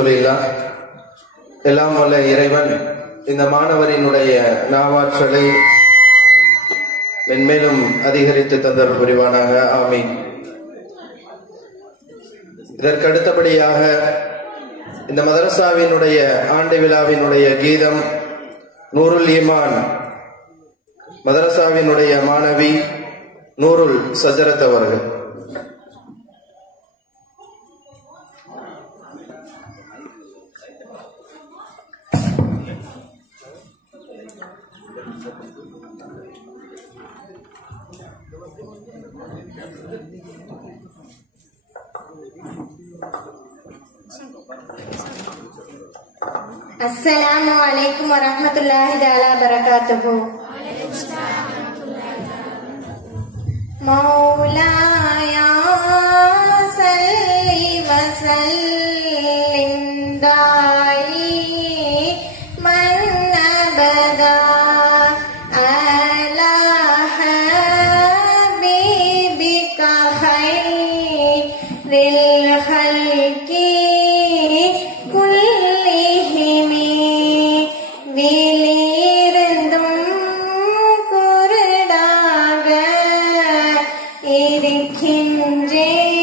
அல்ஹம்துலில்லாஹ். எல்லாம் வல்ல இறைவன் இந்த மாணவரினுடைய நாவாற்றலை மென்மேலும் அதிகரித்து தந்தல் புரிவானாக. ஆமீன். இதற்கு அடுத்தபடியாக இந்த மதரசாவினுடைய ஆண்டு விழாவினுடைய கீதம் நூருல் ஈமான் மதரசாவினுடைய மாணவி நூருல் சஜரத் அவர்கள். அஸ்ஸலாமு அலைக்கும் வரஹ்மத்துல்லாஹி தஆலா பரகாத்துஹு. மௌலாயா ஸல்லி வஸல்லிம் தாயி மன் அபதா அலா ஹபீபிக கைரில் ஹல்கி விலிருந்தும் குருடாக இருக்கின்றேன்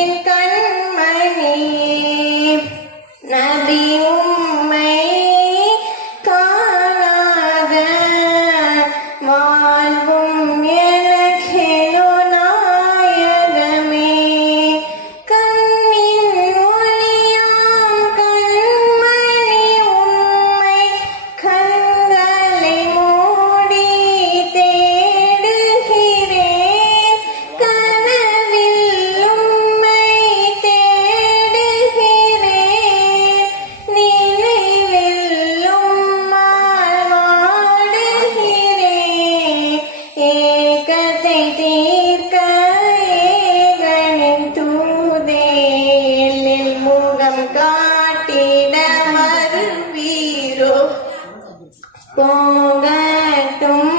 என் கண்மணி. நபி உம்மை காணாத வாழ்வும் எனக்கெழு நாயகமே. கண்ணின் ஒளியாம் கண்மணி உம்மை கண்களை மூடி தேடுகிறேன். கனவில் உம்மை தேடுகிறேன். நினைவில் உம்மால் வாடுகிறேன். ஏகத்தை தீர்க்க ஏகனின் தூதே எழில் முகம் காட்டிட வருவீரோ. போகட்டும்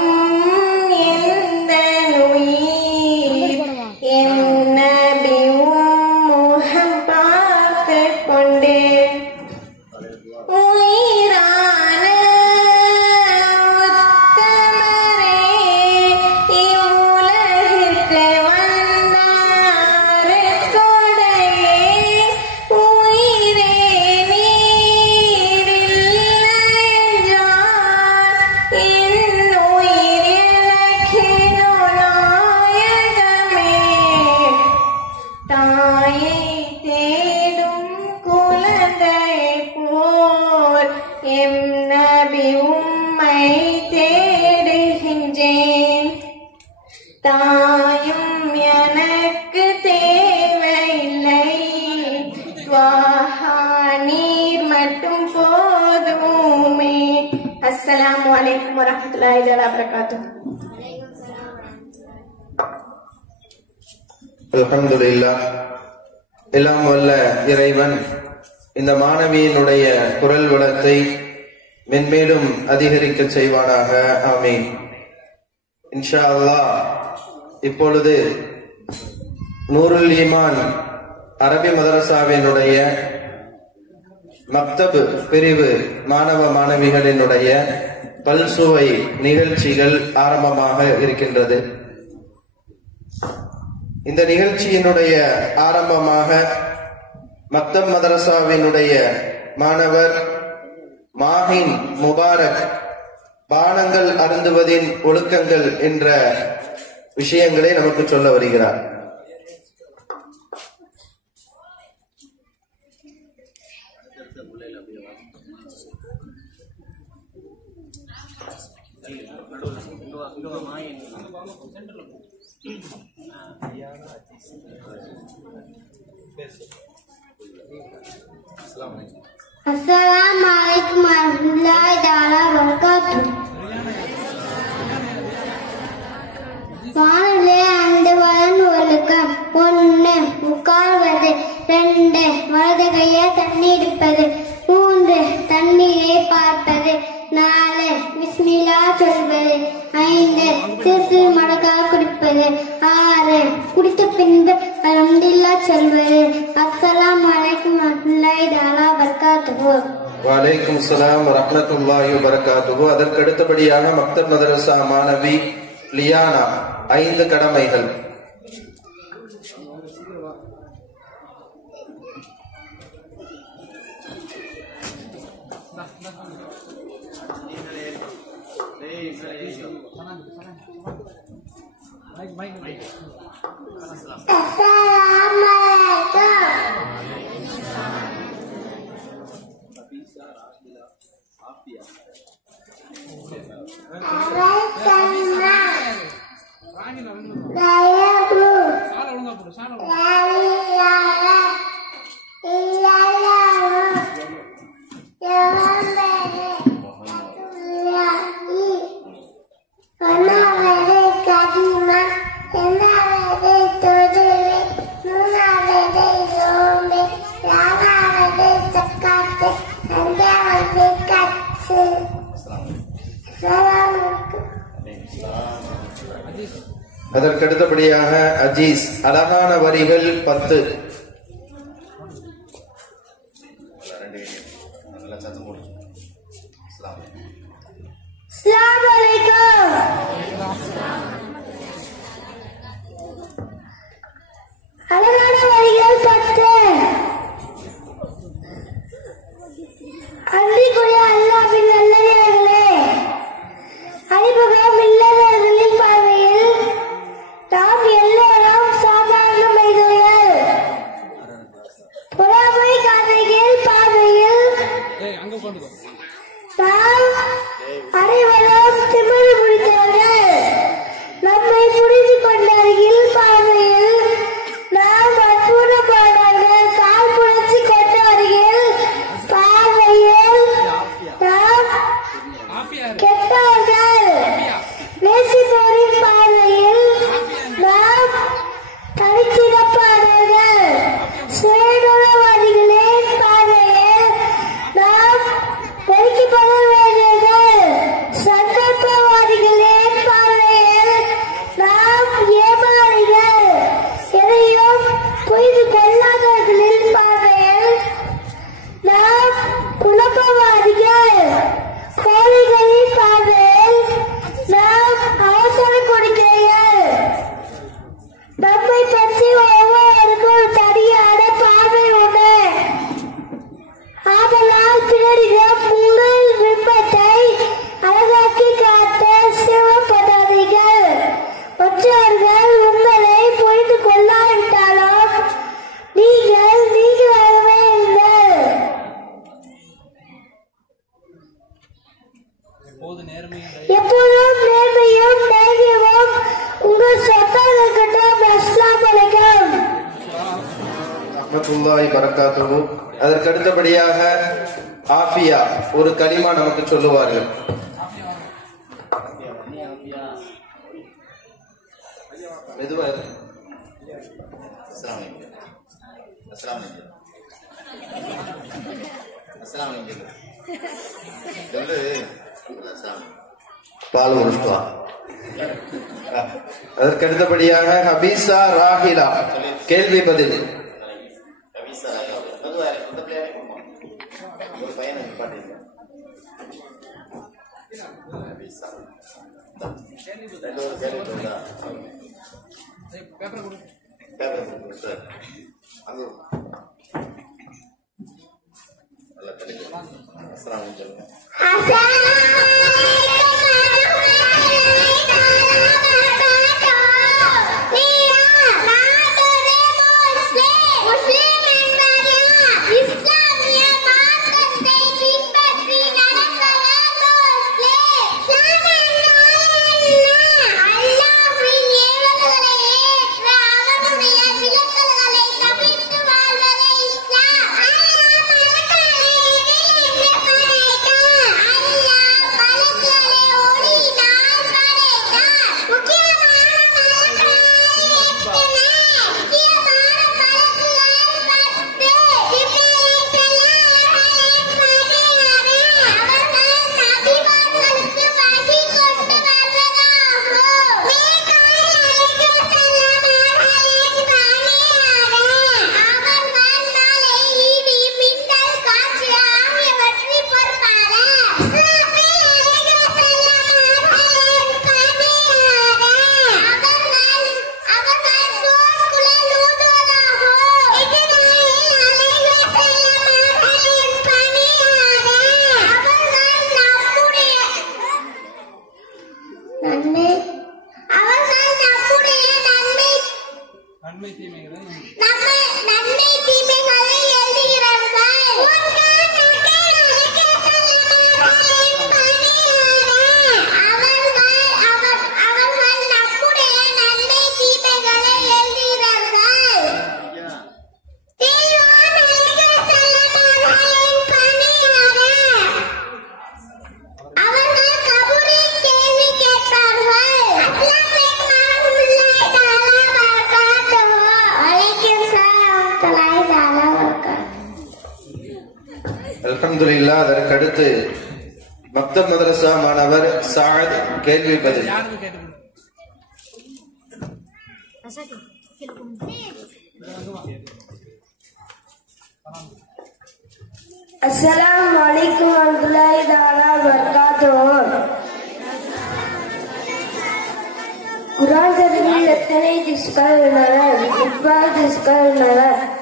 எந்த உயிர் என் நபி முகம் பார்த்துக் கொண்டு உயிரான உத்தமரே இவ்வுலகிற்கு வந்தார் கொடையே. உயிரே நீரில்லையென்றால் என் உயிர் எனக்கெழு நாயகமே. தாயை தேடும் குழந்தை போல் எம் நபி உம்மை தேடுகின்றேன். தாயும் எனக்கு தேவையில்லை, துஆஹா நீர் மட்டும் போதுமே. அஸ்ஸலாமு அலைக்கும் வரஹ்மத்துல்லாஹி தஆலா பரகாத்துஹு. அல்ஹம்துலில்லாஹ். எல்லாம் வல்ல இறைவன் இந்த மாணவியினுடைய குரல் வளத்தை மென்மேலும் அதிகரிக்க செய்வானாக. ஆமீன். இன்ஷா அல்லாஹ். இப்பொழுது நூருல் ஈமான் அரபி மதரசாவினுடைய மக்தப் பிரிவு மாணவ மாணவிகளினுடைய பல்சுவை நிகழ்ச்சிகள் ஆரம்பமாக இருக்கின்றது. இந்த நிகழ்ச்சியினுடைய ஆரம்பமாக மக்தப் மதரசாவினுடைய மாணவர் மாஹின் முபாரக் பானங்கள் அருந்துவதின் ஒழுக்கங்கள் என்ற விஷயங்களை நமக்கு சொல்ல வருகிறார். அஸ்ஸலாமு அலைக்கும் வரஹ்மத்துல்லாஹி தஆலா வபரகாத்துஹு. வானிலை அண்டுவதன் ஒழுக்கம். 1. உட்கார்வது. 2. வலது கையை தண்ணீர் 3. தண்ணீரை பார்ப்பது. 4. பிஸ்மில்லா சொல்வது. 5. சிறு மடக்காக குடிப்பது. 6. குடித்த பின்பு அல்ஹம்துலில்லாஹ் சொல்வது. அஸ்ஸலாமு அலைக்கும் அலைக்கும் வரஹ்மத்துல்லாஹி தஆலா வபரகாத்துஹு. வலைக்கும் ஸலாம் வரஹ்மத்துல்லாஹி வபரகாத்துஹு. அதற்கு அடுத்தபடியாக மக்தப் மதரசா மாணவி லியானா 5 கடமைகள். அதற்கு அடுத்தபடியாக அஜீஸ் அழகான வரிகள் 10. அஸ்ஸலாமு அலைக்கும். அழகான வரிகள் 10. அன்பிற்குரிய அல்லாஹ்வின் நல்லடியார்களே, அறிமுகம் இல்லாதவர்களின் பார்வையில் நாம் எல்லோரும் சாதாரண மனிதர்கள். புறாமை காதைகள் பார்வையில் நாம் அனைவரும் திமிரு முடித்தவர்கள். நம்மை புரிந்து கொண்டவர்கள் பார்வையில் நாம் அற்புதமானவர்கள். கால் புரட்சி கொண்டவர்கள் பார்வையில் நாம் கெட்டவர்கள். நேசிப்போரின் பார்வையில் நாம் தனிச்சிறப்பானவர்கள். சுயநலவாதிகளின் பார்வையில் நாம் ஒதுக்கப்பட வேண்டியவர்கள். சந்தர்ப்பவாதிகளின் பார்வையில் நாம் ஏமாளிகள். எதையும் புரிந்து கொள்ளாதவர்களின் பார்வையில் நாம் குழப்பவாதிகள். கோழிகளின் பார்வையில் நாம் அவசர கொடுக்கைகள். நம்மை பற்றி ஒவ்வொருவருக்கும் தனியான பார்வை உண்டு. ஆதலால் பிறரிடம் உங்கள் விருப்பத்தை அழகாக்கி காட்ட சிரமப்படாதீர்கள். மற்றவர்கள் உங்களை புரிந்து கொள்ளாவிட்டாலும் நீங்கள் நீங்களாகவே இருங்கள். எப்போதும் நேர்மையும் தைரியமும் உங்கள் சொத்தாக இருக்கட்டும். அஸ்ஸலாமு அலைக்கும். ரஹ்மத்துல்லாஹி வபரகாத்துஹு. அதற்கு அடுத்தபடியாக ஆஃபியா ஒரு கலிமா நமக்கு சொல்லுவார்கள். மெதுவா இரு. பால் முடிச்சுட்டு வா. அதற்கு அடுத்தபடியாக ஹபீசா ராஹிலா கேள்வி பதில். Allah அல்ஹம்துலில்லாஹ். அதற்கடுத்து மக்தப் மதரசா மாணவர் சாத் கேள்வி பதில். அஸ்ஸலாமு அலைக்கும் வரஹ்மத்துல்லாஹி தஆலா வபரகாத்துஹு. குர்ஆன் ஷரீஃபில் எத்தனை ஜுஸ்கள் உள்ளன? 30 ஜுஸ்கள் உள்ளன.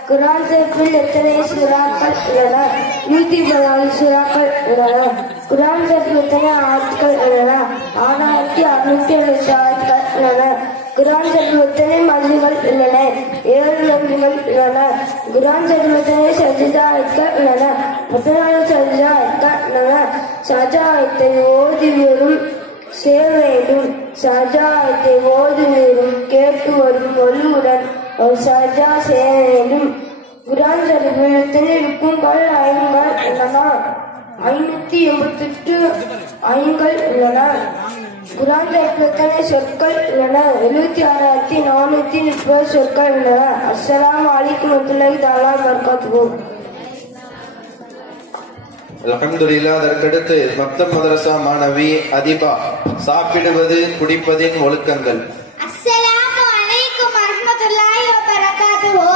குர்ஆன் ஷரீஃபில் எத்தனை சூறாக்கள் உள்ளன? 114 சூறாக்கள் உள்ளன. குர்ஆன் ஷரீஃபில் எத்தனை ஆயத்துகள் உள்ளன? 6670 ஆயத்துகள் உள்ளன. குர்ஆன் ஷரீஃபில் எத்தனை மஜ்லிகள் உள்ளன? 7 மஜ்லிகள் உள்ளன. குர்ஆன் ஷரீஃபில் எத்தனை சஜ்தா ஆயத்துகள் உள்ளன? 14 சஜ்தா ஆயத்துகள் உள்ளன. சஜ்தா ஆயத்தை ஓதி வரும் சேர வேண்டும். சஜாத்தை ஓது வரும் கேட்டு வரும் ஒழுவுடன் ஒரு சஜா செய்ய வேண்டும். குர்ஆன் ஷரீஃபில் எத்தனை ருக்குன்கள் ஐன்கள் உள்ளன? 588 ஐன்கள் உள்ளன. குர்ஆன் ஷரீஃபில் எத்தனை சொற்கள் உள்ளன? 76,430 சொற்கள் உள்ளன. அஸ்ஸலாமு அலைக்கும் வரஹ்மத்துல்லாஹி தஆலா வபரகாத்துஹு. அல்ஹம்துலில்லாஹ். அதற்கடுத்து மக்தப் மதரசா மாணவி அதிபா சாப்பிடுவது குடிப்பதின் ஒழுக்கங்கள். அஸ்ஸலாமு அலைக்கும் வரஹ்மத்துல்லாஹி வபரகாத்துஹு.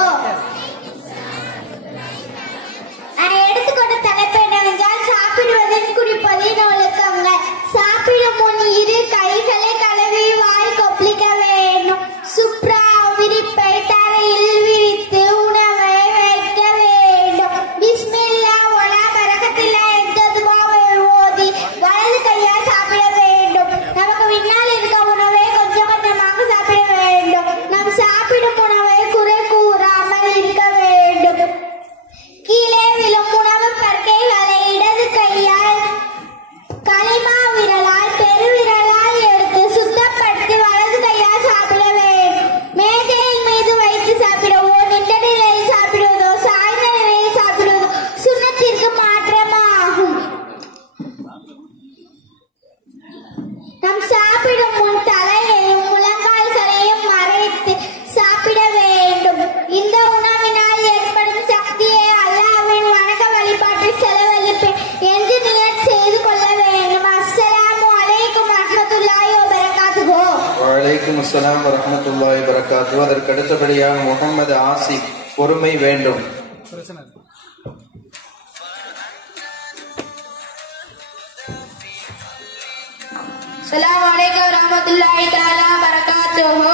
நான் எடுத்துக்கொண்ட தலைப்பு என்னவென்றால் சாப்பிடுவதின் குடிப்பதின் ஒழுக்கங்கள். சாப்பிடும் முன் இரு கைகளை கழுவி வாய் கொப்பளிக்க வேண்டும். சுப்ரா விரிப்பை தரையில் விரித்து உணவை வைக்க வேண்டும். பிஸ்மில்லா வலா பரக்கத்தில்லா என்ற துஆவை ஓதி வலது கையால் சாப்பிட வேண்டும். நமக்கு பின்னால் இருக்க உணவை கொஞ்சம் கொஞ்சமாக சாப்பிட வேண்டும். நாம் சாப்பிடும் உணவை குறை கூறாமல் இருக்க வேண்டும். கீழே விழும் உணவு பற்கைகளை இடது கையால் களிமா விரலால் பெருவிரலால் எடுத்து சுத்தப்படுத்தி வலது கையால் சாப்பிட வேண்டும். மேஜையின் மீது வைத்து சாப்பிடவோ நின்ற நிலையில் சாப்பிடுவதோ சாய்ந்த நிலையில் சாப்பிடுவதோ சுன்னத்திற்கு மாற்றமாகும். நாம் சாப்பிடும் முன் தலையையும் முழங்கால்களையும் மறைத்து சாப்பிட வேண்டும். இந்த உணவினால் ஏற்படும் சக்தியை அல்லாஹ்வின் வணக்க வழிபாட்டில் செலவழிப்பேன் என்று நியத் செய்து கொள்ள வேண்டும். அஸ்ஸலாமு அலைக்கும் வரஹ்மத்துல்லாஹி வபரகாத்துஹு. வலைக்கும் அஸ்ஸலாம் வரஹ்மத்துல்லாஹி வபரகாத்துஹு. அதற்கடுத்தபடியாக முகமது ஆசிப் பொறுமை வேண்டும். அஸ்ஸலாமு அலைக்கும் வரஹ்மத்துல்லாஹி தஆலா வபரகாத்துஹு.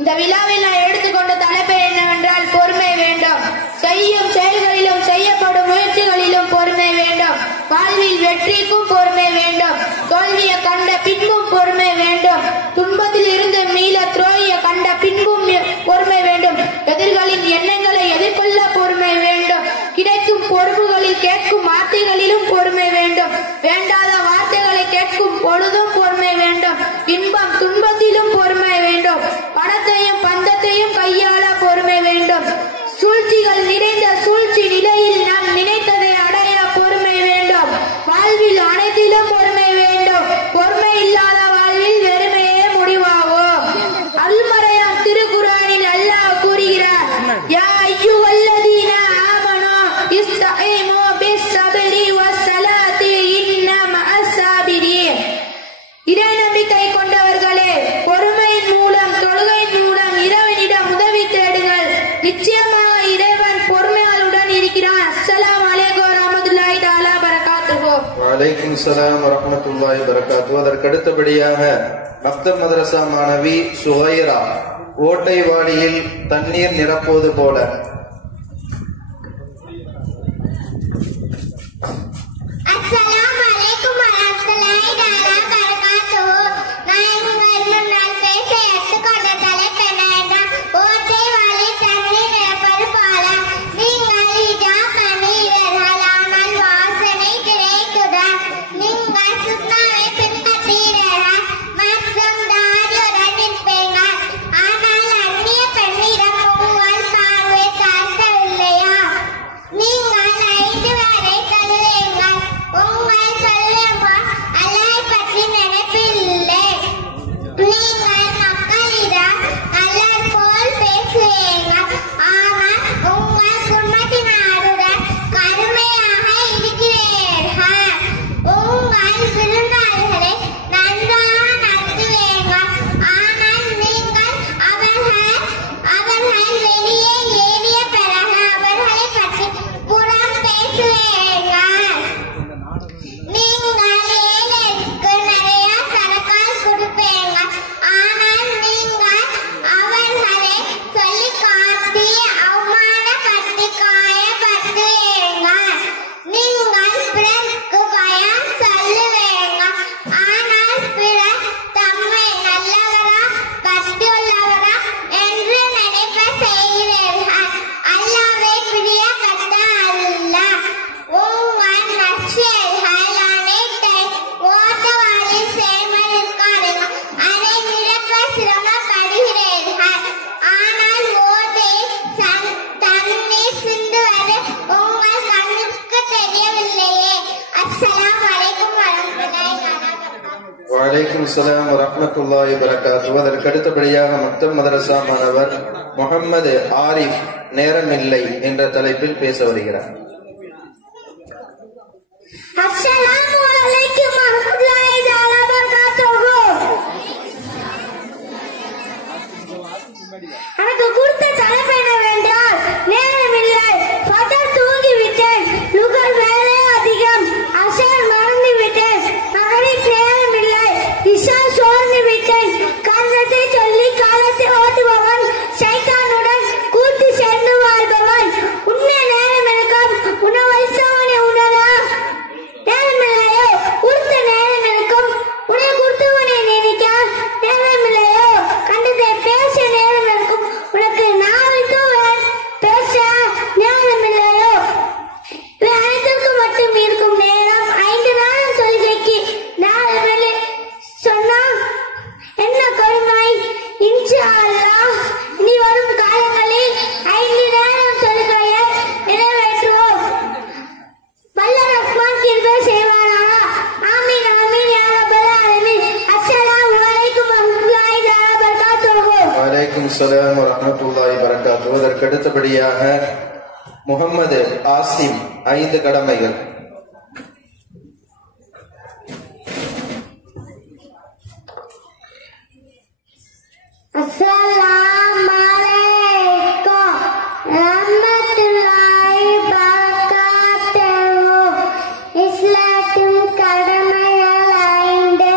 இந்த விழாவில் நான் எடுத்துக்கொண்ட தலைப்பு என்னவென்றால் பொறுமை வேண்டும். செய்யும் செயல்களிலும் செய்யப்படும் முயற்சிகளிலும் பொறுமை வேண்டும். வாழ்வில் வெற்றிக்கும் பொறுமை வேண்டும். தோல்வியை கண்ட பின்பும் பொறுமை வேண்டும். துன்பத்தில் இருந்து மீள துரோகியை கண்ட பின்பும் பொறுமை வேண்டும். எதிர்களின் எண்ணங்களை எதிர்கொள்ள பொறுமை வேண்டும். கிடைக்கும் பொறுப்புகளில் கேட்கும் வார்த்தைகளிலும் பொறுமை வேண்டும். வேண்டாத வார்த்தைகளை கேட்கும் பொழுதும் பொறுமை வேண்டும். இன்பம் துன்பத்திலும் பொறுமை வேண்டும். பணத்தையும் பந்தத்தையும் கையாள பொறுமை வேண்டும். சூழ்ச்சிகள் நிறைந்த சூழ்ச்சி நிலையில் நாம் நினைத்ததை அடைய பொறுமை வேண்டும். வாழ்வில் அனைத்திலும் பொறுமை வேண்டும். பொறுமை இல்லாத வாழ்வில் வெறுமையே முடிவாகும். அல்மறையாம் திருக்குர்ஆனில் அல்லாஹ் கூறுகிறார், யா அய்யுஹல்லதீன ஆமனூ இஸ்தஈமு பிஸ்ஸப்ரி வஸ்ஸலாத்தி இன்ன மஅஸ்ஸாபிரீன். இறை நம்பிக்கை கொண்டவர்களே, பொறுமையின் மூலம் தொழுகையின் மூலம் இறைவனிடம் உதவி தேடுங்கள். நிச்சயமாக இறைவன் பொறுமையாளுடன் இருக்கிறான். அஸ்ஸலாமு அலைக்கும் வரஹ்மத்துல்லாஹி தஆலா வபரகாத்துஹு. வலைக்கும் அஸ்ஸலாம் வரஹ்மத்துல்லாஹி வபரகாத்துஹு. அதற்கடுத்தபடியாக மக்தப் மதரசா மாணவி சுஹைரா ஓட்டை வாளியில் தண்ணீர் நிரப்புவது போல. அஸ்ஸலாமு அலைக்கும் வரஹ்மத்துல்லாஹி தஆலா வபரகாத்துஹு. நான் உங்கள் முன்னால் பேச எடுத்துக்கொண்ட தலைப்பு என்னவென்றால் ஓட்டை வாளி தண்ணீர் நிரப்பது போல. நீங்கள் ஹிஜாப் அணிவீர்கள், ஆனால் வாசனை கிடைக்குதான். நீங்கள் சுன்னாவை பின்பற்றுகிறீர்கள் மற்றும் தாடியுடன் இருப்பீர்கள், ஆனால் அந்நிய பெண்ணிடம் உங்கள் பார்வை வலைக்கும் ஸலாம் வரஹ்மத்துல்லாஹி வபரகாத்துஹு. அதற்கு அடுத்தபடியாக மக்தப் மதரசா மாணவர் முகமது ஆரிஃப் நேரமில்லை என்ற தலைப்பில் பேச வருகிறார். அஸ்ஸலாமு அலைக்கும் வரஹ்மத்துல்லாஹி வபரகாத்துஹு. எனக்கு கொடுத்த தலைப்பு என்னவென்றால் நேரமில்லை. ஃபஜர் தூங்கிவிட்டேன், லுகர் வேலை அதிகம், அசர் மறந்து விட்டேன், மகரிப் நேரமில்லை, இஷா சோர்ந்து விட்டேன். கர்ணத்தை சொல்லி காலத்தை ஓட்டுபவன், சைத்தானுடன் கூட்டு சேர்ந்து வாழ்பவன். உண்மை நேரம் இருக்கும், உணவளித்தவனை உணரா நேரமில்லையோ, கொடுத்த நேரம் இருக்கும், உன்னை கொடுத்தவனை நினைக்க நேரமில்லையோ, கண்டதை பேச நேரம் இருக்கும், உனக்கு நாளைக்கும் பேச நேரமில்லையோ. இவை அனைத்திற்கும் மட்டும் இருக்கும் நேரம் 5 நேரம் தொழுகைக்கு நேரமில்லை சொன்னா என்ன கொடுமை? இன்ஷா அல்லாஹ் இனி வரும் காலங்களில் 5 நேரம் தொழுகையை நிறைவேற்றுவோம். வல்ல ரஹ்மான் கிருபை செய்வானாக. ஆமீன் ஆமீன் யா ரப்பல் ஆலமீன். அஸ்ஸலாமு அலைக்கும் வரஹ்மத்துல்லாஹி வபரகாத்துஹு. வலைக்கும் ஸலாம் வரஹ்மத்துல்லாஹி வபரகாத்துஹு. அதற்கு அடுத்தபடியாக முகமது ஆசிம் 5 கடமைகள். அஸ்ஸலாமு அலைக்கும் ரஹ்மத்துல்லாஹி வபரகாத்துஹு. இஸ்லாத்தின் கடமைகள் 5.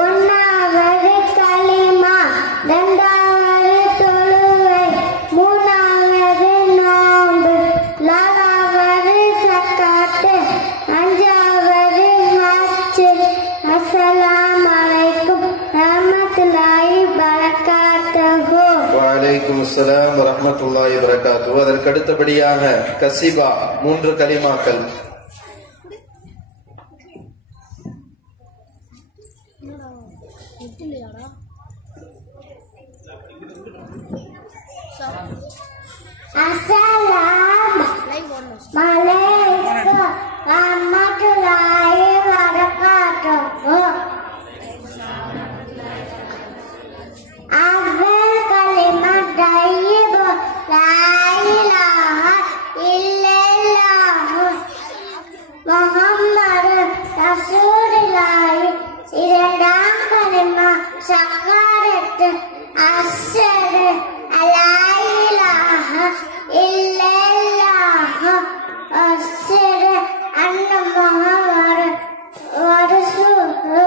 1வது கலிமா, 2வது தொழுகை, 3வது நோன்பு, 4வது ஸகாத், 5வது ஹஜ். அஸ்ஸலாமு அலைக்கும் ரஹ்மத்துல்லாஹி வபரகாத்துஹு. வலைக்கும் ஸலாம் வரஹ்மத்துல்லாஹி வபரகாத்துஹு. அதற்கு அடுத்தபடியாக கசிபா 3 கலிமாக்கள். அஸ்ஸலாமு அலைக்கும் ரஹ்மத்துல்லாஹி வபரகாத்துஹு. அவ்வல் கலிமா தய்யிபு லா இலாஹ இல்லல்லாஹு முஹம்மது ரசூலுல்லாஹி. 2ஆம் கலிமா ஷஹாதத்து அஷ்ஹது அல்லா இலாஹ இல்லல்லாஹு அஷ்ஹது அன்ன முஹம்மது ரசூலுஹு.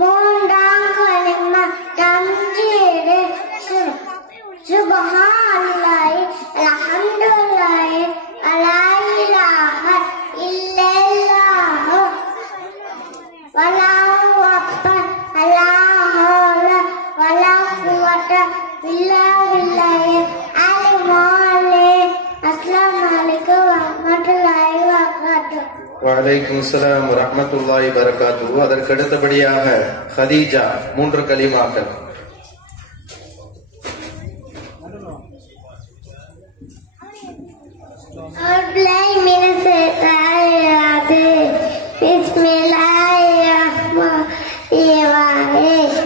3ஆம் கலிமா தம்ஜீது சுப்ஹானல்லாஹி அல்ஹம்துலில்லாஹி லா இலாஹ இல்லல்லாஹு வல்லாஹு அக்பர் லா ஹவ்ல வலா குவத இல்லா பில்லாஹி அல்-அலி. அஸ்ஸலாமு அலைக்கும் வரஹ்மத்துல்லாஹி வபரகாத்துஹு. வலைக்கும் ஸலாம் வரஹ்மத்துல்லாஹி வபரகாத்துஹு. அதற்கு அடுத்தபடியாக ஹதீஜா 3 கலிமாக்கள். அவுதுபில்லாஹி மினஷ் ஷைத்தானிர் ரஜீம். பிஸ்மில்லாஹிர் ரஹ்மானிர் ரஹீம்.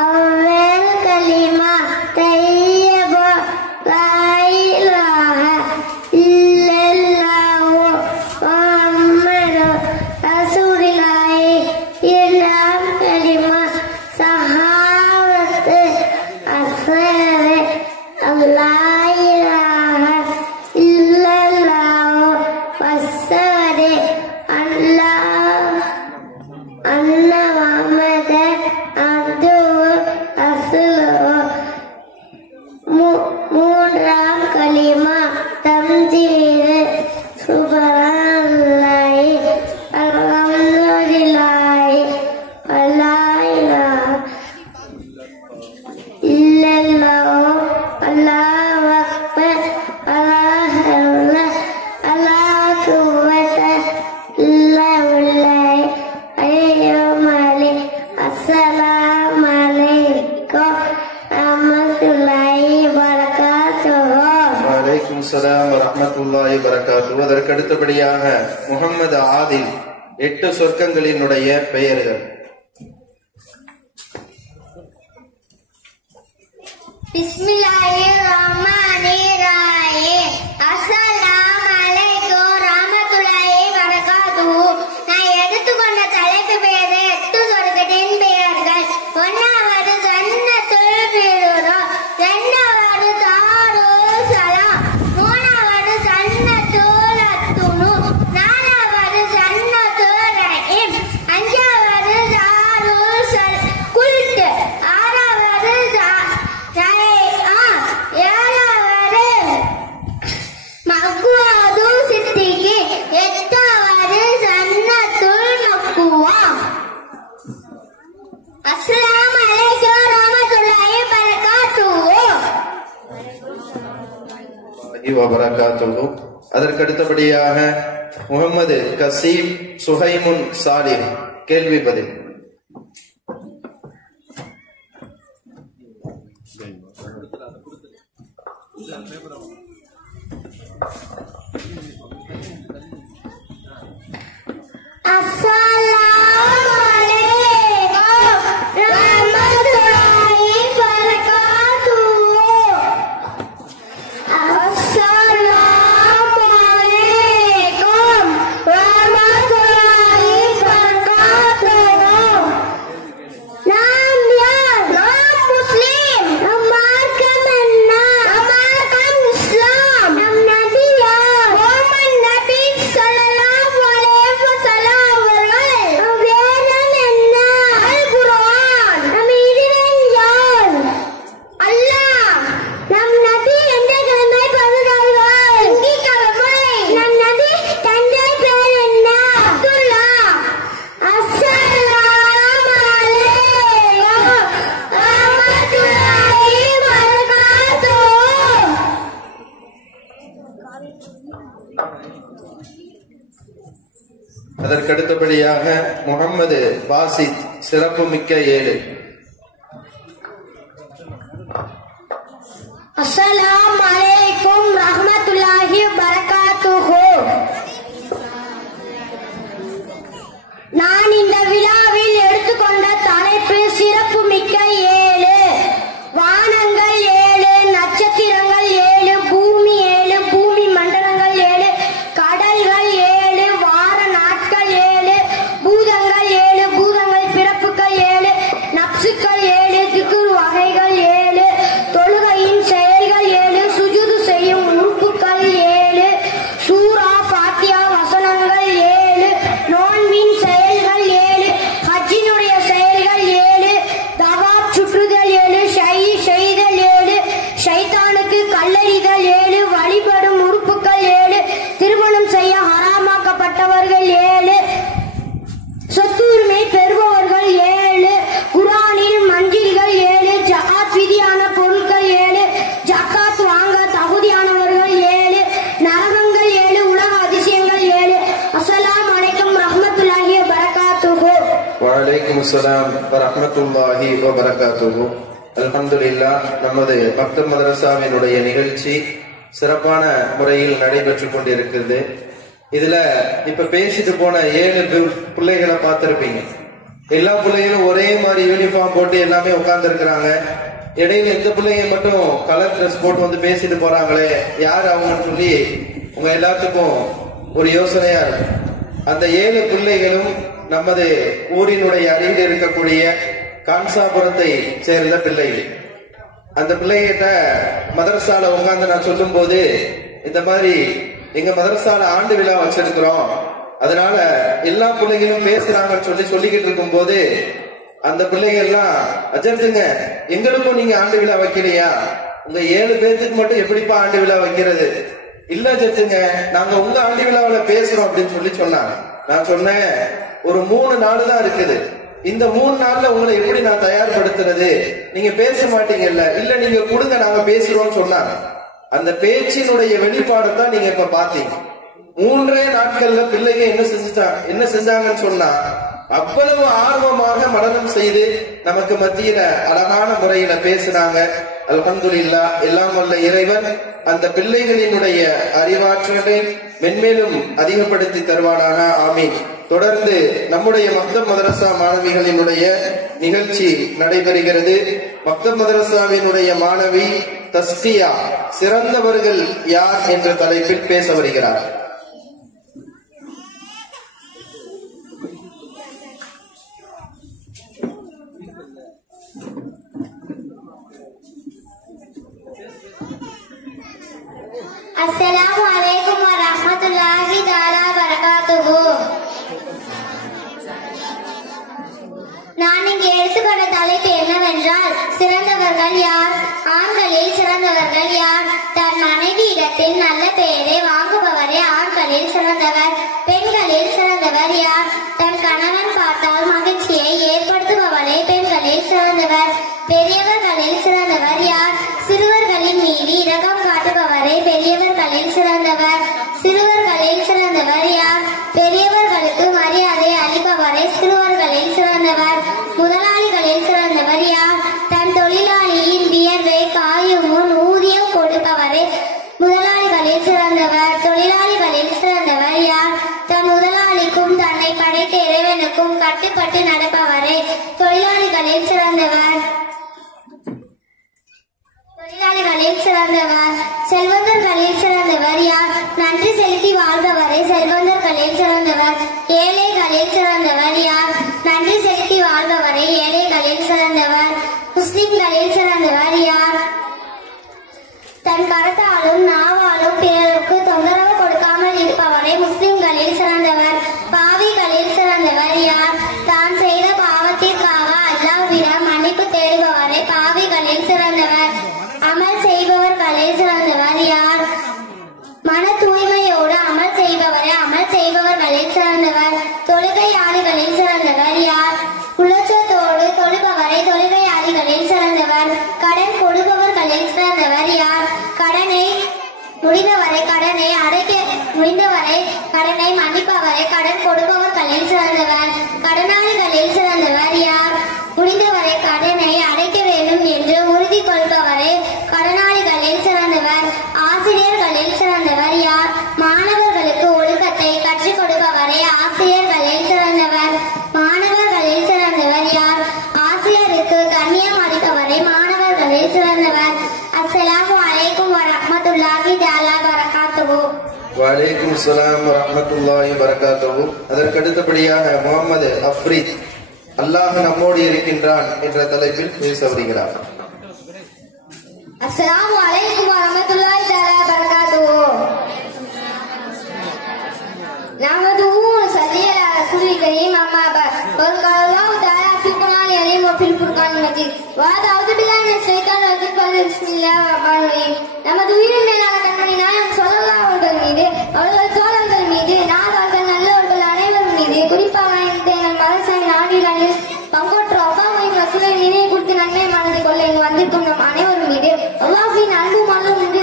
அவ்வல் கலிமா தய்யிபு லா இலாஹ இல்லல்லாஹு முஹம்மது ரசூலுல்லாஹி. 2ஆம் கலிமா ஷஹாதத்து அஷ்ஹது அல்லா இலாஹ இல்லல்லாஹு வஷ்ஹது அன்ன முஹம்மது அப்துஹு ரசூலுஹு. 3ஆம் கலிமா தம்ஜீது சுப்ஹானல்லாஹி அல்ஹம்துலில்லாஹி வலா இலாஹ இல்லல்லாஹு அல்லாஹு அக்பர் லா ஹவ்ல வலா குவத இல்லா பில்லாஹி அல்-அலி. அஸ்ஸலாமு அலைக்கும் ரஹ்மத்துல்லாஹி வபரகாத்துஹு. வலைக்கும் ஸலாம் வரஹ்மத்துல்லாஹி வபரகாத்துஹு. அதற்கு அடுத்தபடியாக முகமது ஆதில் 8 சொர்க்கங்களினுடைய பெயர்கள். பிஸ்மில்லாஹிர்ரஹ்மானிர்ரஹீம். அஸ்ஸலாமு அலைக்கும் ரஹ்மத்துல்லாஹி வபரகாத்துஹு. நான் எடுத்துக்கொண்ட தலைப்பு பேரு 8 சொர்க்கத்தின் பெயர்கள். 1வது ஜன்னத்துல் ஃபிர்தௌஸ், 2வது தாருஸ் ஸலாம், 3வது ஜன்னத்துல் அத்துனு, 4வது ஜன்னத்துல் ரஹீம், 5வது தாருஸ் குல்த், 6வது 7வது மக்வாது சித்திகி, 8வது ஜன்னத்துல் மக்வா. அஸ்ஸலாமு அலைக்கும் ரஹ்மத்துல்லாஹி வபரகாத்துஹு. அதற்கடுத்தபடியாக முகமது கசீம் சுஹைமுன் சாலிம். கேள்வி பதில். அஸ்ஸலாமு அலைக்கும் ரஹ்மத்துல்லாஹி வபரகாத்துஹு. அஸ்ஸலாமு அலைக்கும் ரஹ்மத்துல்லாஹி வபரகாத்துஹு. நாம் யார்? நாம் முஸ்லிம். நம் மார்க்கம் என்ன? நம் மார்க்கம் இஸ்லாம். நம் நபி யார்? முஹம்மது நபி ஸல்லல்லாஹு அலைஹி வஸல்லம் அவர்கள். நம் வேதம் என்ன? அல் குர்ஆன். நம் இறைவன் யார்? அல்லாஹ். நம் நபி எந்த கிழமை பிறந்தார்கள்? திங்கட்கிழமை. நம் நபி தந்தை பெயர் என்ன? அப்துல்லாஹ். அஸ்ஸலாமு அலைக்கும் ரஹ்மத்துல்லாஹி வபரகாத்துஹு. அதற்கடுத்தபடியாக முகமது பாசித் சிறப்புமிக்க 7. அஸ்ஸலாமு அலைக்கும் ரஹ்மத்துல்லாஹி வபரகாத்துஹு. நான் இந்த விழாவில் எடுத்துக்கொண்ட தலைப்பு சிறப்புமிக்க 7. வானங்கள் 7, நட்சத்திரங்கள் 7, பூமி 7, பூமி மண்டலங்கள் 7, கடல்கள் 7, வார நாட்கள் 7, பூதங்கள் 7, பூதங்கள் பிறப்புகள் 7, நப்சுக்கள் 7, திக்ர் வகைகள் 7, தொழுகையின் செயல்கள் 7, சுஜூது செய்யும் உறுப்புகள் 7, சூரா ஃபாத்தியா வசனங்கள் 7, நோன்பின் செயல்கள் 7, ஹஜ்ஜினுடைய செயல்கள் 7, தவாப் சுற்றுதல் 7, செய்தல் 7, ஷைத்தானுக்கு கல்லறிதல் 7, வழிபடும் உறுப்புகள் 7, திருமணம் செய்ய ஹராமாக்கப்பட்டவர்கள் 7, சொத்துரிமை பெறுபவர்கள் 7, குர்ஆனில் மஞ்சில்கள் 7, ஜகாத் விதியான பொருட்கள் 7, ஜகாத் வாங்க தகுதியானவர்கள் 7, நரகங்கள் 7, உலக அதிசயங்கள் 7. அஸ்ஸலாமு அலைக்கும் ரஹ்மத்துல்லாஹி வபரகாத்துஹு. வலைக்கும் அஸ்ஸலாம் வரஹ்மத்துல்லாஹி வபரகாத்துஹு. அல்ஹம்துலில்லாஹ். நமது மக்தப் மதரசாவினுடைய நிகழ்ச்சி சிறப்பான முறையில் நடைபெற்றுக் கொண்டிருக்கிறது. இதுல இப்ப பேசிட்டு போன 7 பிள்ளைகளை பார்த்திருப்பீங்க. எல்லா பிள்ளைகளும் ஒரே மாதிரி யூனிஃபார்ம் போட்டு எல்லாமே உட்கார்ந்து இருக்கிறாங்க. இடையில எந்த பிள்ளைங்க மட்டும் கலர் ட்ரெஸ் போட்டு வந்து பேசிட்டு போறாங்களே, யார் அவங்கன்னு சொல்லி உங்க எல்லாத்துக்கும் ஒரு யோசனையா இருக்கு. அந்த 7 பிள்ளைகளும் நமது ஊரினுடைய அருகில் இருக்கக்கூடிய கான்சாபுரத்தை சேர்ந்த பிள்ளைகள். அந்த பிள்ளைகிட்ட மதரசால உட்கார்ந்து நான் சொல்லும் போது, இந்த மாதிரி எங்க மதரசால ஆண்டு விழா வச்சிருக்கிறோம், அதனால எல்லா பிள்ளைகளும் பேசுறாங்கன்னு சொல்லிக்கிட்டு இருக்கும் போது அந்த பிள்ளைகள் எல்லாம், அஜர்த்துங்க எங்களுக்கும் நீங்க ஆண்டு விழா வைக்கலையா? உங்க 7 பேர்த்துக்கு மட்டும் எப்படிப்பா ஆண்டு விழா வைக்கிறது? இல்ல அஜர்த்துங்க, நாங்க உங்க ஆண்டு விழாவில பேசுறோம் அப்படின்னு சொன்னாங்க. நான் சொன்னேன், ஒரு 3 நாள் தான் இருக்குது. இந்த 3 நாள்ல உங்களை எப்படி நான் தயார்படுத்துறது? நீங்க பேச மாட்டீங்கல்ல. இல்ல நீங்க கொடுங்க, நாங்க பேசுறோம்னு சொன்னாங்க. அந்த பேச்சினுடைய வெளிப்பாடுதான் நீங்க இப்ப பாத்தீங்க. 3 நாட்கள்ல பிள்ளைங்க என்ன செஞ்சாங்கன்னு சொன்னா, அவ்வளவு ஆர்வமாக மனனம் செய்து நமக்கு மத்தியில அழகான முறையில பேசுறாங்க. அல்ஹம்துலில்லாஹ். எல்லாம் வல்ல இறைவன் அந்த பிள்ளைகளினுடைய அறிவாற்றலை மென்மேலும் அதிகப்படுத்தி தருவானாக. ஆமீன். தொடர்ந்து நம்முடைய மக்தப் மதரசா மாணவிகளினுடைய நிகழ்ச்சி நடைபெறுகிறது. மக்தப் மதரசாவினுடைய மாணவி தஸ்கியா சிறந்தவர்கள் யார் என்ற தலைப்பில் பேச வருகிறார். அஸ்ஸலாமு அலைக்கும் வரஹ்மத்துல்லாஹி தஆலா பரகாத்துஹு. நான் இங்கே எடுத்துக்கொண்ட தலைப்பு என்னவென்றால், சிறந்தவர்கள் யார்? ஆண்களில் சிறந்தவர்கள் யார்? தன் மனைவியிடத்தில் நல்ல பெயரை வாங்குபவரே ஆண்களில் சிறந்தவர். பெண்களில் சிறந்தவர் யார்? தன் கணவன் பார்த்தால் மகிழ்ச்சியை ஏற்படுத்துபவரே பெண்களில் சிறந்தவர். பெரியவர்களில் சிறந்தவர் யார்? சிறுவர்களின் மீது இரக்கம் காட்டுபவரே பெரியவர்களில் சிறந்தவர். சிறுவர்களில் சிறந்தவர் யார்? பெரியவர்களுக்கு மரியாதை அளிப்பவரே சிறுவர்களில் சிறந்தவர். முதலாளிகளில் சிறந்தவர் யார்? தன் தொழிலாளியின் வியர்வை காயும் முன் ஊதியம் கொடுப்பவரே முதலாளிகளில் சிறந்தவர். தொழிலாளிகளில் சிறந்தவர் யார்? தன் முதலாளிக்கும் தன்னை படைத்த இறைவனுக்கும் கட்டுப்பட்டு நடப்பவரே தொழிலாளிகளில் சிறந்தவர். தொழிலாளிகளில் சிறந்தவர். செல்வந்தர்களில் சிறந்தவர் யார்? நன்றி செலுத்தி வாழ்பவரே செல்வந்தர்களில் சிறந்தவர். ஏழைகளில் சிறந்தவர் யார்? நன்றி செலுத்தி வாழ்பவரே ஏழைகளில் சிறந்தவர். முஸ்லிம்களில் சிறந்தவர் யார்? தன் கரத்தாலும் நாவாலும் பிறருக்கு தொந்தரவு கொடுக்காமல் இருப்பவரே முஸ்லிம்களில் சிறந்தவர். பாவிகளில் சிறந்தவர் யார்? தான் செய்த பாவத்திற்காக அல்லாஹ்விடம் மன்னிப்பு தேடுபவரே பாவிகளில் சிறந்தவர். அமல் செய்பவர்களில் சிறந்தவர் யார்? மன தூய்மையோடு அமல் செய்பவரே அமல் செய்பவர்களில் சிறந்தவர். தொழுகையாளிகளில் சிறந்தவர் யார்? உள்ளச்சத்தோடு தொழுபவரே தொழுகையாளிகளில் சிறந்தவர். கடன் கொடுப்பவர்களில் சிறந்தவர் யார்? முடிந்தவரை கடனை மன்னிப்பவரை கடன் கொடுப்பவர்களில் சிறந்தவர். கடனாளிகளில் சிறந்தவர் யார்? முடிந்தவரை கடனை அடைக்க வேண்டும் என்று உறுதி கொள்பவரே கடனாளிகளில் சிறந்தவர். ஆசிரியர்களில் சிறந்தவர் யார்? மாணவர்களுக்கு ஒழுக்கத்தை கற்றுக் கொடுப்பவரே ஆசிரியர்களில் சிறந்தவர். மாணவர்களில் சிறந்தவர் யார்? ஆசிரியருக்கு கண்ணியம் அளிப்பவரே மாணவர்களில் சிறந்தவர். அஸ்ஸலாமு அலைக்கும் வரஹ்மத்துல்லாஹி தஆலா பரகாத்துஹு. வலைக்கும் ஸலாம் வரஹ்மத்துல்லாஹி வபரகாத்துஹு. அதற்கடுத்தபடியாக முகமது அஃப்ரீத் அல்லாஹ் நம்மோடு இருக்கின்றான் என்ற தலைப்பில் பேச வருகிறார். அஸ்ஸலாமு அலைக்கும் வரஹ்மத்துல்லாஹி தஆலா பரகாத்துஹு. நஹ்மதுஹு வ ஸல்லி அலா ரசூலில் கரீம் அம்மா பஅத். வல்லாஹு தஆலா ஃபில் குர்ஆனில் அலீம் வ ஃபில் குர்ஆனில் மஜீத். வ அஊது பில்லாஹி மினஷ் ஷைத்தானிர் ரஜீம். பிஸ்மில்லாஹிர் ரஹ்மானிர் ரஹீம். நமது உயிரின் மேலான கண்மணி நாயகம் ஸல்லல்லாஹு அவர்கள் மீது, அவர்கள் தோழர்கள் மீது, நாதார்கள் நல்லவர்கள் அனைவரும் மீது, குறிப்பாக எங்கள் மதரசாவின் ஆண்டில் பங்கோற்ற அல்லாஹ்வின் ரசூலை நினைவு கொடுத்து நன்மை மனதை கொள்ள இங்கு வந்திருக்கும் நம் அனைவரும் மீது அல்லாஹ்வின் அன்பும் அருளும் உண்டு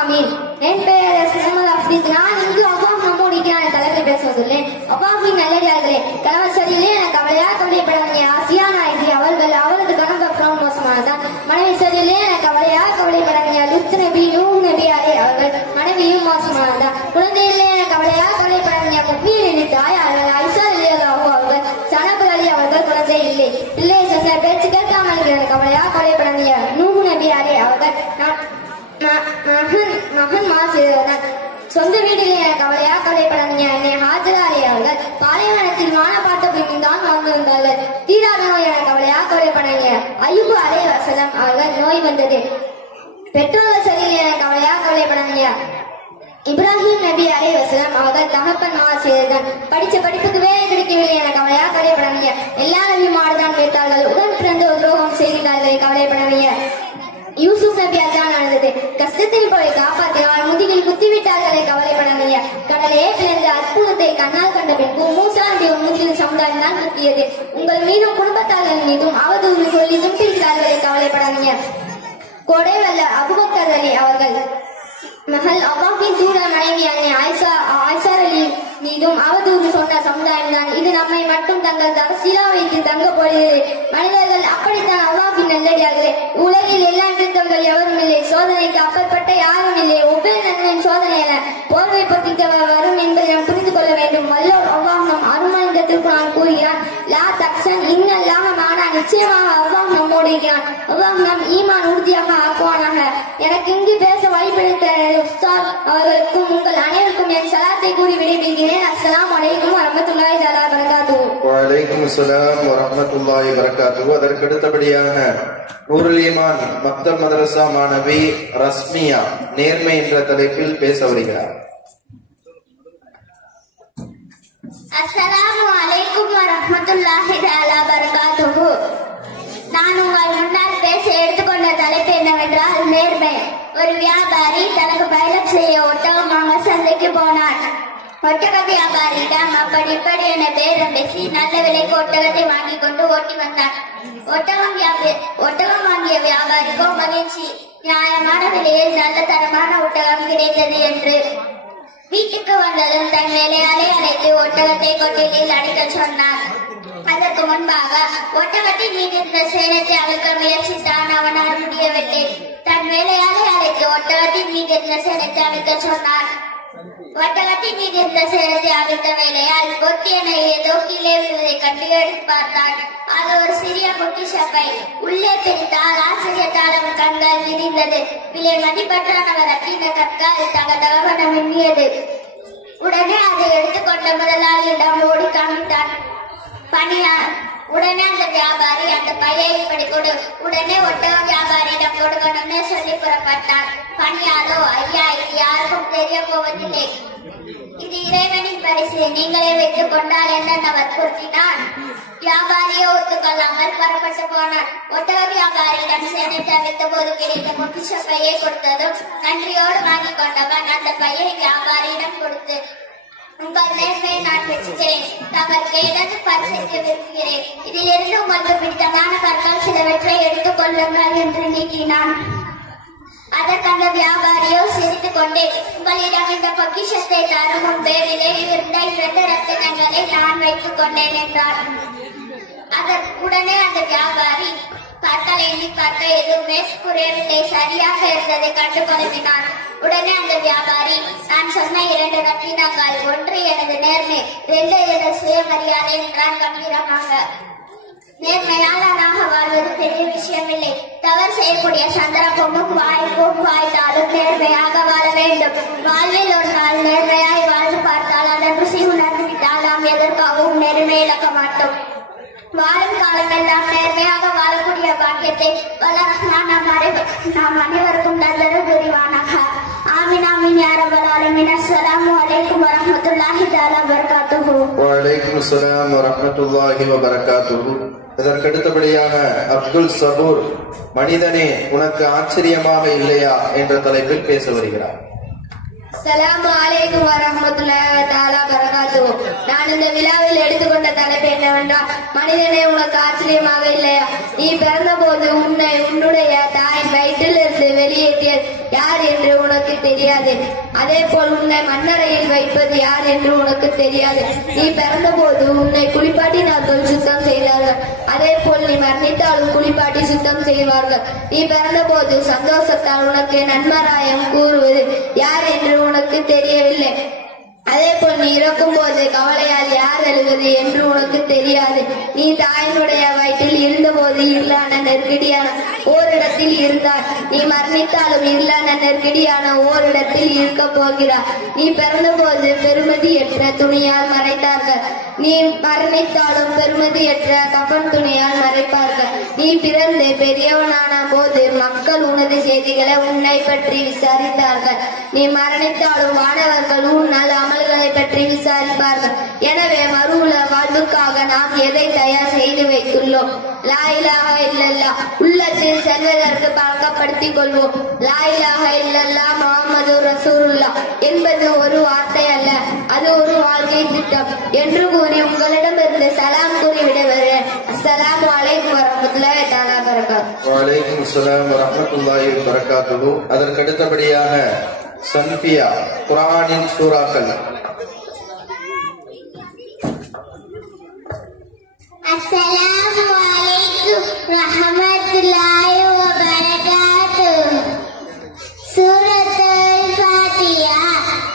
ஆமீன். என் பெயர் முகமது அஃப்ரீத். நான் இங்கு அல்லாஹ் நம்மோடு இருக்கிறான் தலைப்பில் பேச வந்துள்ளேன். அல்லாஹ்வின் நல்லடியார்களே, கணவர் சரியில்லை என கவலைப்படாதீங்க. ஆசியா நாயகி அவர்கள் அவரது கணவர் மோசமானதான். மனைவி சரியில்லை என கவலைப்படாதீங்க. லுத் நபி நூஹ் நபி அவர்கள் மனைவியும் மோசமானதான். குழந்தை இல்லை என கவலைப்படாதீங்க. முக்மீனின் தாயார்கள் ஐஷா ரலியல்லாஹு அவர்கள் சனபர் அலி அவர்கள் குழந்தை இல்லை. பிள்ளை சொன்ன பேச்சு கேட்காமல் கவலைப்படாதீங்க. நூஹ் நபி அவர்கள் மகன் மாசிதான். சொந்த வீட்டிலே கவலைப்படாதீங்க. என்னை ஹாஜராரி அவர்கள் பாலைவனத்தில் மான பார்த்த பின் தான் வாழ்ந்து வந்தார்கள். தீராத நோய் என கவலைப்படாதீங்க. அய்யூப் அலைஹிஸ்ஸலாம் அவர்கள் நோய் வந்தது. பெற்றோர்கள் சரியில்லை என கவலைப்படாதீங்க. இப்ராஹிம் நபி அலைஹிஸ்ஸலாம் அவர்கள் தகப்பன் மாசிதான். படிச்ச படிப்புக்கு வேலை கிடைக்கவில்லை என கவலைப்படாதீங்க. எல்லா நபியும் மாடுதான் வைத்தார்கள். உடன் பிறந்து ஒரு துரோகம் செய்கிறார்கள், கவலைப்படாதீங்க. யூசுப் நபி அதான் நடந்தது. கஷ்டத்தில் போய் காப்பாற்றி அவன் முதுகில் குத்திவிட்டார்களே, கவலைப்படாதீங்க. கடலையே பிறந்த அற்புதத்தை கண்ணால் கண்ட பின்பு மூசா நபி முதுகில் சமுதாயம் தான் குத்தியது. உங்கள் மீதும் குடும்பத்தார்கள் மீதும் அவதூறு சொல்லி தும்பிக்கிறார்களே, கவலைப்படாதீங்க. கொடை வல்ல அபூபக்கர் அலி அவர்கள் மகள் அல்லாஹ்வின் தூதர் மனைவியான ஆயிஷா அலி மீதும் அவதூறு சொன்ன சமுதாயம் தான். இது நம்மை மட்டும் தங்கள் தவசீலா வைத்து தங்க போகிறது. மனிதர்கள் அப்படித்தான் அல்லாஹ்வின் நல்லடியார்களே. உலகில் எல்லா நிறுத்தங்கள் எவரும் இல்லை. சோதனைக்கு அப்பாற்பட்ட யாரும் இல்லை. ஒவ்வொரு நன்மையின் சோதனை என போர்வை பொத்திக்க வரும் என்பதை நாம் புரிந்து கொள்ள வேண்டும். வல்லோர் அல்லாஹ் நம் அருமை படிப்பித்த உஸ்தாத் அவர்களுக்கும் உங்கள் அனைவருக்கும் என் சலாத்தை கூறி விடைபெறுகிறேன். அஸ்ஸலாமு அலைக்கும் வரஹ்மத்துல்லாஹி தஆலா வபரகாத்துஹு. வலைக்கும் அஸ்ஸலாம் வரஹ்மத்துல்லாஹி வபரகாத்துஹு. அதற்கு அடுத்தபடியாக நூருல் ஈமான் மக்தப் மதரசா மாணவி ரஸ்மியா நேர்மை என்ற தலைப்பில் பேச வருகிறார். அஸ்ஸலாமு அலைக்கும் வரஹ்மத்துல்லாஹி தஆலா வபரகாத்துஹு. நான் உங்கள் முன்னால் பேச எடுத்துக்கொண்ட தலைப்பு என்னவென்றால் நேர்மை. ஒரு வியாபாரி தனக்கு பயிலப் செய்ய ஒட்டகம் வாங்க சந்தைக்கு போனார். ஒட்டக வியாபாரியிடம் அப்படி இப்படி என பேரம் பேசி நல்ல விலைக்கு ஒட்டகத்தை வாங்கி கொண்டு ஓட்டி வந்தார். ஒட்டகம் வாங்கிய வியாபாரிக்கோ மகிழ்ச்சி, நியாயமான விலையில் நல்ல தரமான ஒட்டகம் கிடைத்தது என்று. வீட்டுக்கு வந்ததும் தன் வேலையாலே அழைத்து ஒட்டகத்தை கொட்டிலில் அடிக்க சொன்னார். அதற்கு முன்பாக ஒட்டகத்தின் மீது இருந்த சேனத்தை அழுக்க முயற்சித்தான். அவனால் முடியவில்லை. தன் வேலையாலே அழைத்து ஒட்டகத்தின் மீது இருந்த சேனத்தை அழுக்க சொன்னார். ஒட்டகத்தின் மீது இருந்த சேனத்தை அழுத்த வேலையால் கொத்தியன ஏதோ கீழே விழுவதை கண்டு எடுத்து பார்த்தான். அது ஒரு சிறிய பொக்கிஷப்பை. உள்ளே பிரித்தால் ஆச்சரியத்தால் அவன் கண்கள் விரிந்தது. விலை மதிப்பற்றானவர் ரத்தின கற்கால் தகதகவன மின்னியது. உடனே அதை எடுத்துக்கொண்ட முதலாளியிடம் ஓடி காமித்தான். உடனே அந்த வியாபாரி அந்த பையை இப்படி கொடு, உடனே ஒட்டக வியாபாரியிடம் கொடுக்கணும்னு சொல்லி புறப்பட்டார். பணியாளோ, ஐயா இது யாருக்கும் தெரிய போவதில்லை, இது இறைவனின் பரிசு, நீங்களே வைத்துக் கொண்டால் என்ன வற்புறுத்தினான். வியாபாரியோ ஒத்துக்கொள்ளாமல் புறப்பட்டு போனார். ஒட்டக வியாபாரியிடம் சேனத்தை அளித்த போது கிடைத்த பொக்கிஷ பையை கொடுத்ததும் நன்றியோடு வாங்கி கொண்டவன் அந்த பையை வியாபாரியிடம் கொடுத்து, உங்கள் நேர்மையை நான் பெற்றுகிறேன், தவறுக்கு இடது பரிசைக்கு விரும்புகிறேன், இதிலிருந்து உங்களுக்கு பிடித்தமான கற்கள் சிலவற்றை எடுத்துக் கொள்ளுங்கள் என்று நீக்கினான். அதற்கு அந்த வியாபாரியோ சிரித்துக் கொண்டே, உங்களிடம் இந்த பொக்கிஷத்தை தரும் முன்பே விலையில் இருந்த 2 ரத்தினங்களை நான் வைத்துக் கொண்டேன் என்றார். அதற்குடனே அந்த வியாபாரி கற்களை எண்ணி பார்க்க எதுவுமே குறையவில்லை, சரியாக இருந்ததை கண்டு குழம்பினான். உடனே அந்த வியாபாரி, நான் சொன்ன 2 ரத்தினங்கள், 1 எனது நேர்மை, 2 எனது சுயமரியாதை என்றான் கம்பீரமாக. நேர்மையாளனாக வாழ்வது பெரிய விஷயமில்லை. தவறு செய்யக்கூடிய சந்தர்ப்பமும் வாய்த்தாலும் நேர்மையாக வாழ வேண்டும். வாழ்வில் ஒரு நாள் நேர்மையாய் வாழ்ந்து பார்த்தால் அதன் ருசி உணர்ந்து விட்டால் நாம் எதற்காகவும் நேர்மை இழக்க மாட்டோம். வாழும் காலமெல்லாம் நேர்மையாக வாழக்கூடிய பாக்கியத்தை வல்ல ரஹ்மான் நாம் அனைவருக்கும் நல்லது புரிவானாக. ஆமீன் ஆமீன் யா ரப்பல் ஆலமீன். அஸ்ஸலாமு அலைக்கும் வரஹ்மத்துல்லாஹி தஆலா வபரகாத்துஹு. வலைக்கும் அஸ்ஸலாம் வரஹ்மத்துல்லாஹி வபரகாத்துஹு. இதற்கு அடுத்தபடியாக அப்துல் சபூர் மனிதனே உனக்கு ஆச்சரியமாக இல்லையா என்ற தலைப்பில் பேச வருகிறார். அஸ்ஸலாமு அலைக்கும் வரஹ்மத்துல்லாஹி தஆலா வபரகாத்துஹு. நான் இந்த விழாவில் எடுத்துக்கொண்ட தலைப்பு என்னவென்றால், மனிதனே உனக்கு ஆச்சரியமாக இல்லையா? நீ பிறந்த போது உன்னுடைய தாயின் வயிற்றிலிருந்து வெளியேற்றிய யார் என்று உனக்கு தெரியாது. அதே போல் உன்னை மண்ணறையில் வைப்பது யார் என்று உனக்கு தெரியாது. நீ பிறந்த போது உன்னை குளிப்பாட்டினார்கள், சுத்தம் செய்தார்கள். அதே போல் நீ மரணித்தாலும் குளிப்பாட்டி சுத்தம் செய்வார்கள். நீ பிறந்த போது சந்தோஷத்தால் உனக்கு நன்மராயம் கூறுவது யார் என்று உனக்கு தெரியவில்லை. அதே போல் நீ இறக்கும் போது கவலையால் யார் அழுவது என்று உனக்கு தெரியாது. நீ தாயினுடைய வயிற்றில் இருந்தபோது இருளான நெருக்கடியான ஓரிடத்தில் இருந்தார். நீ மரணித்தாலும் இருளான நெருக்கடியான ஓரிடத்தில் இருக்க போகிறார். நீ பிறந்த போது பெருமதியற்ற துணியால் மறைத்தார்கள். நீ மரணித்தாலும் பெருமதியற்ற கஃன் துணியால் மறைப்பார்கள். நீ பிறந்து பெரியவனான போது மக்கள் உனது செய்திகளை உன்னை பற்றி விசாரித்தார்கள். நீ மரணித்தாலும் வானவர்கள் உன்னால் அமல்களை பற்றி விசாரிப்பார்கள். எனவே மறுவுல வாழ்வுக்காக நாம் எதை தயார் செய்து வைத்துள்ளோம்? லா இலாஹா இல்லல்லாஹ் உள்ளத்தில் செல்வதற்கு பழக்கப்படுத்திக் கொள்வோம். லா இலாஹா இல்லல்லாஹ் முஹம்மது ரசூலுல்லாஹ் என்பது ஒரு வார்த்தை அல்ல, அது ஒரு வாழ்க்கை திட்டம் என்று கூறி உங்களிடமிருந்து சலாம் கூறி விடுகிறேன். அஸ்ஸலாமு அலைக்கும் வரஹ்மத்துல்லாஹி தஆலா வபரகாத்துஹு. வலைக்கும் அஸ்ஸலாம் வரஹ்மத்துல்லாஹி வபரகாத்துஹு. அதற்கு அடுத்தபடியாக சன்பியா குர்ஆனின் சூறாக்கள். அஸ்ஸலாமு அலைக்கும் ரஹ்மத்துல்லாஹி வபரகாத்துஹு. சூரத்துல் ஃபாத்திஹா.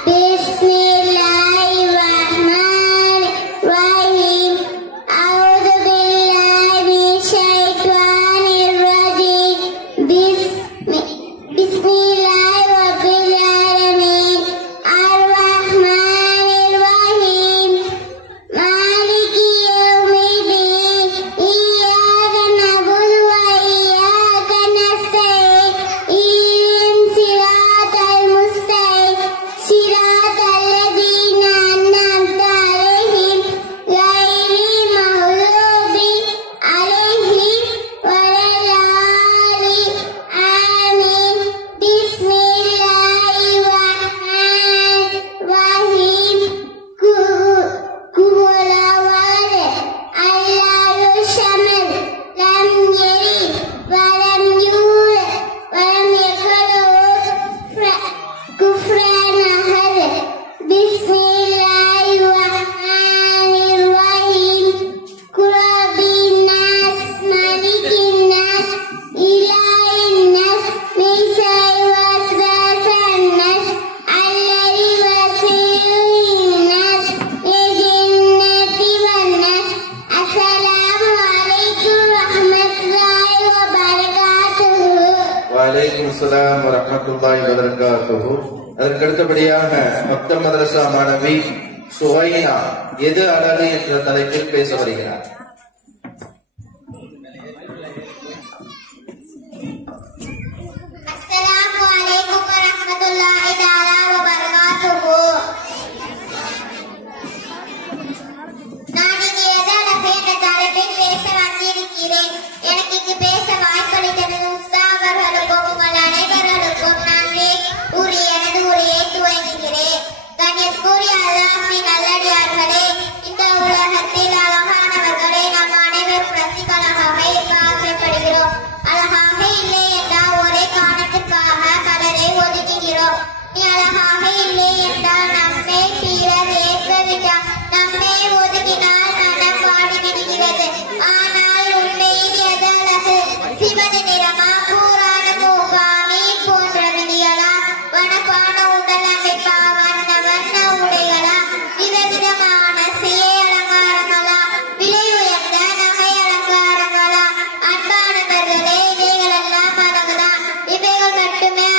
பிஸ்மில்லாஹிர் ரஹ்மானிர் ரஹீம். அஊது பில்லாஹி மினஷ் ஷைத்தானிர் ரஜீம். பிஸ்மில்லாஹிர் ரஹ்மானிர் வரஹ்மத்துல்லாஹி வபரகாத்துஹு. அதற்கு அடுத்தபடியாக மக்தப் மதரசா மாணவி சுவைனா எது அழகு என்ற தலைப்பில் பேச வருகிறார். அஸ்ஸலாமு அலைக்கும் வரஹ்மத்துல்லாஹி தஆலா வபரகாத்துஹு. நான் இங்கே எது அழகு என்ற தலைப்பில் பேச வந்திருக்கிறேன். எனக்கு இங்கு பேச வாய்ப்பளித்தது உஸ்தா அவர்களுக்கும் உங்கள் அனைவர்களுக்கும் நன்றி கூறி எனது உரையை துவங்குகிறேன். கண்ணியத்துக்குரிய அல்லாஹ்வின் நல்லடியார்களே, இந்த உலகத்தில் அழகானவர்களை நாம் அனைவரும் ரசிகளாக இருக்க ஆசைப்படுகிறோம். அழகாக இல்லை என்றால் ஒரே காரணத்திற்காக கடலை ஒதுக்குகிறோம். நீ அழகாக இல்லை என்றால் நம்மை பிறர் ஏற்கவிட்டால் நம்மை ஒதுக்கினால் மனம் பாடி விடுகிறது. ஆனால் உண்மையில் எது அழகு? சிவந்த நிறமா, கூரான மூகா, மீன் போன்ற விழிகளா, வனப்பான உடல் அமைப்பா, வண்ண வண்ண உடைகளா, விதவிதமான சிலை அலங்காரங்களா, விலை உயர்ந்த நகை அலங்காரங்களா? அன்பானவர்களே, இவைகளெல்லாம் அழகுதான். இவைகள் மட்டுமே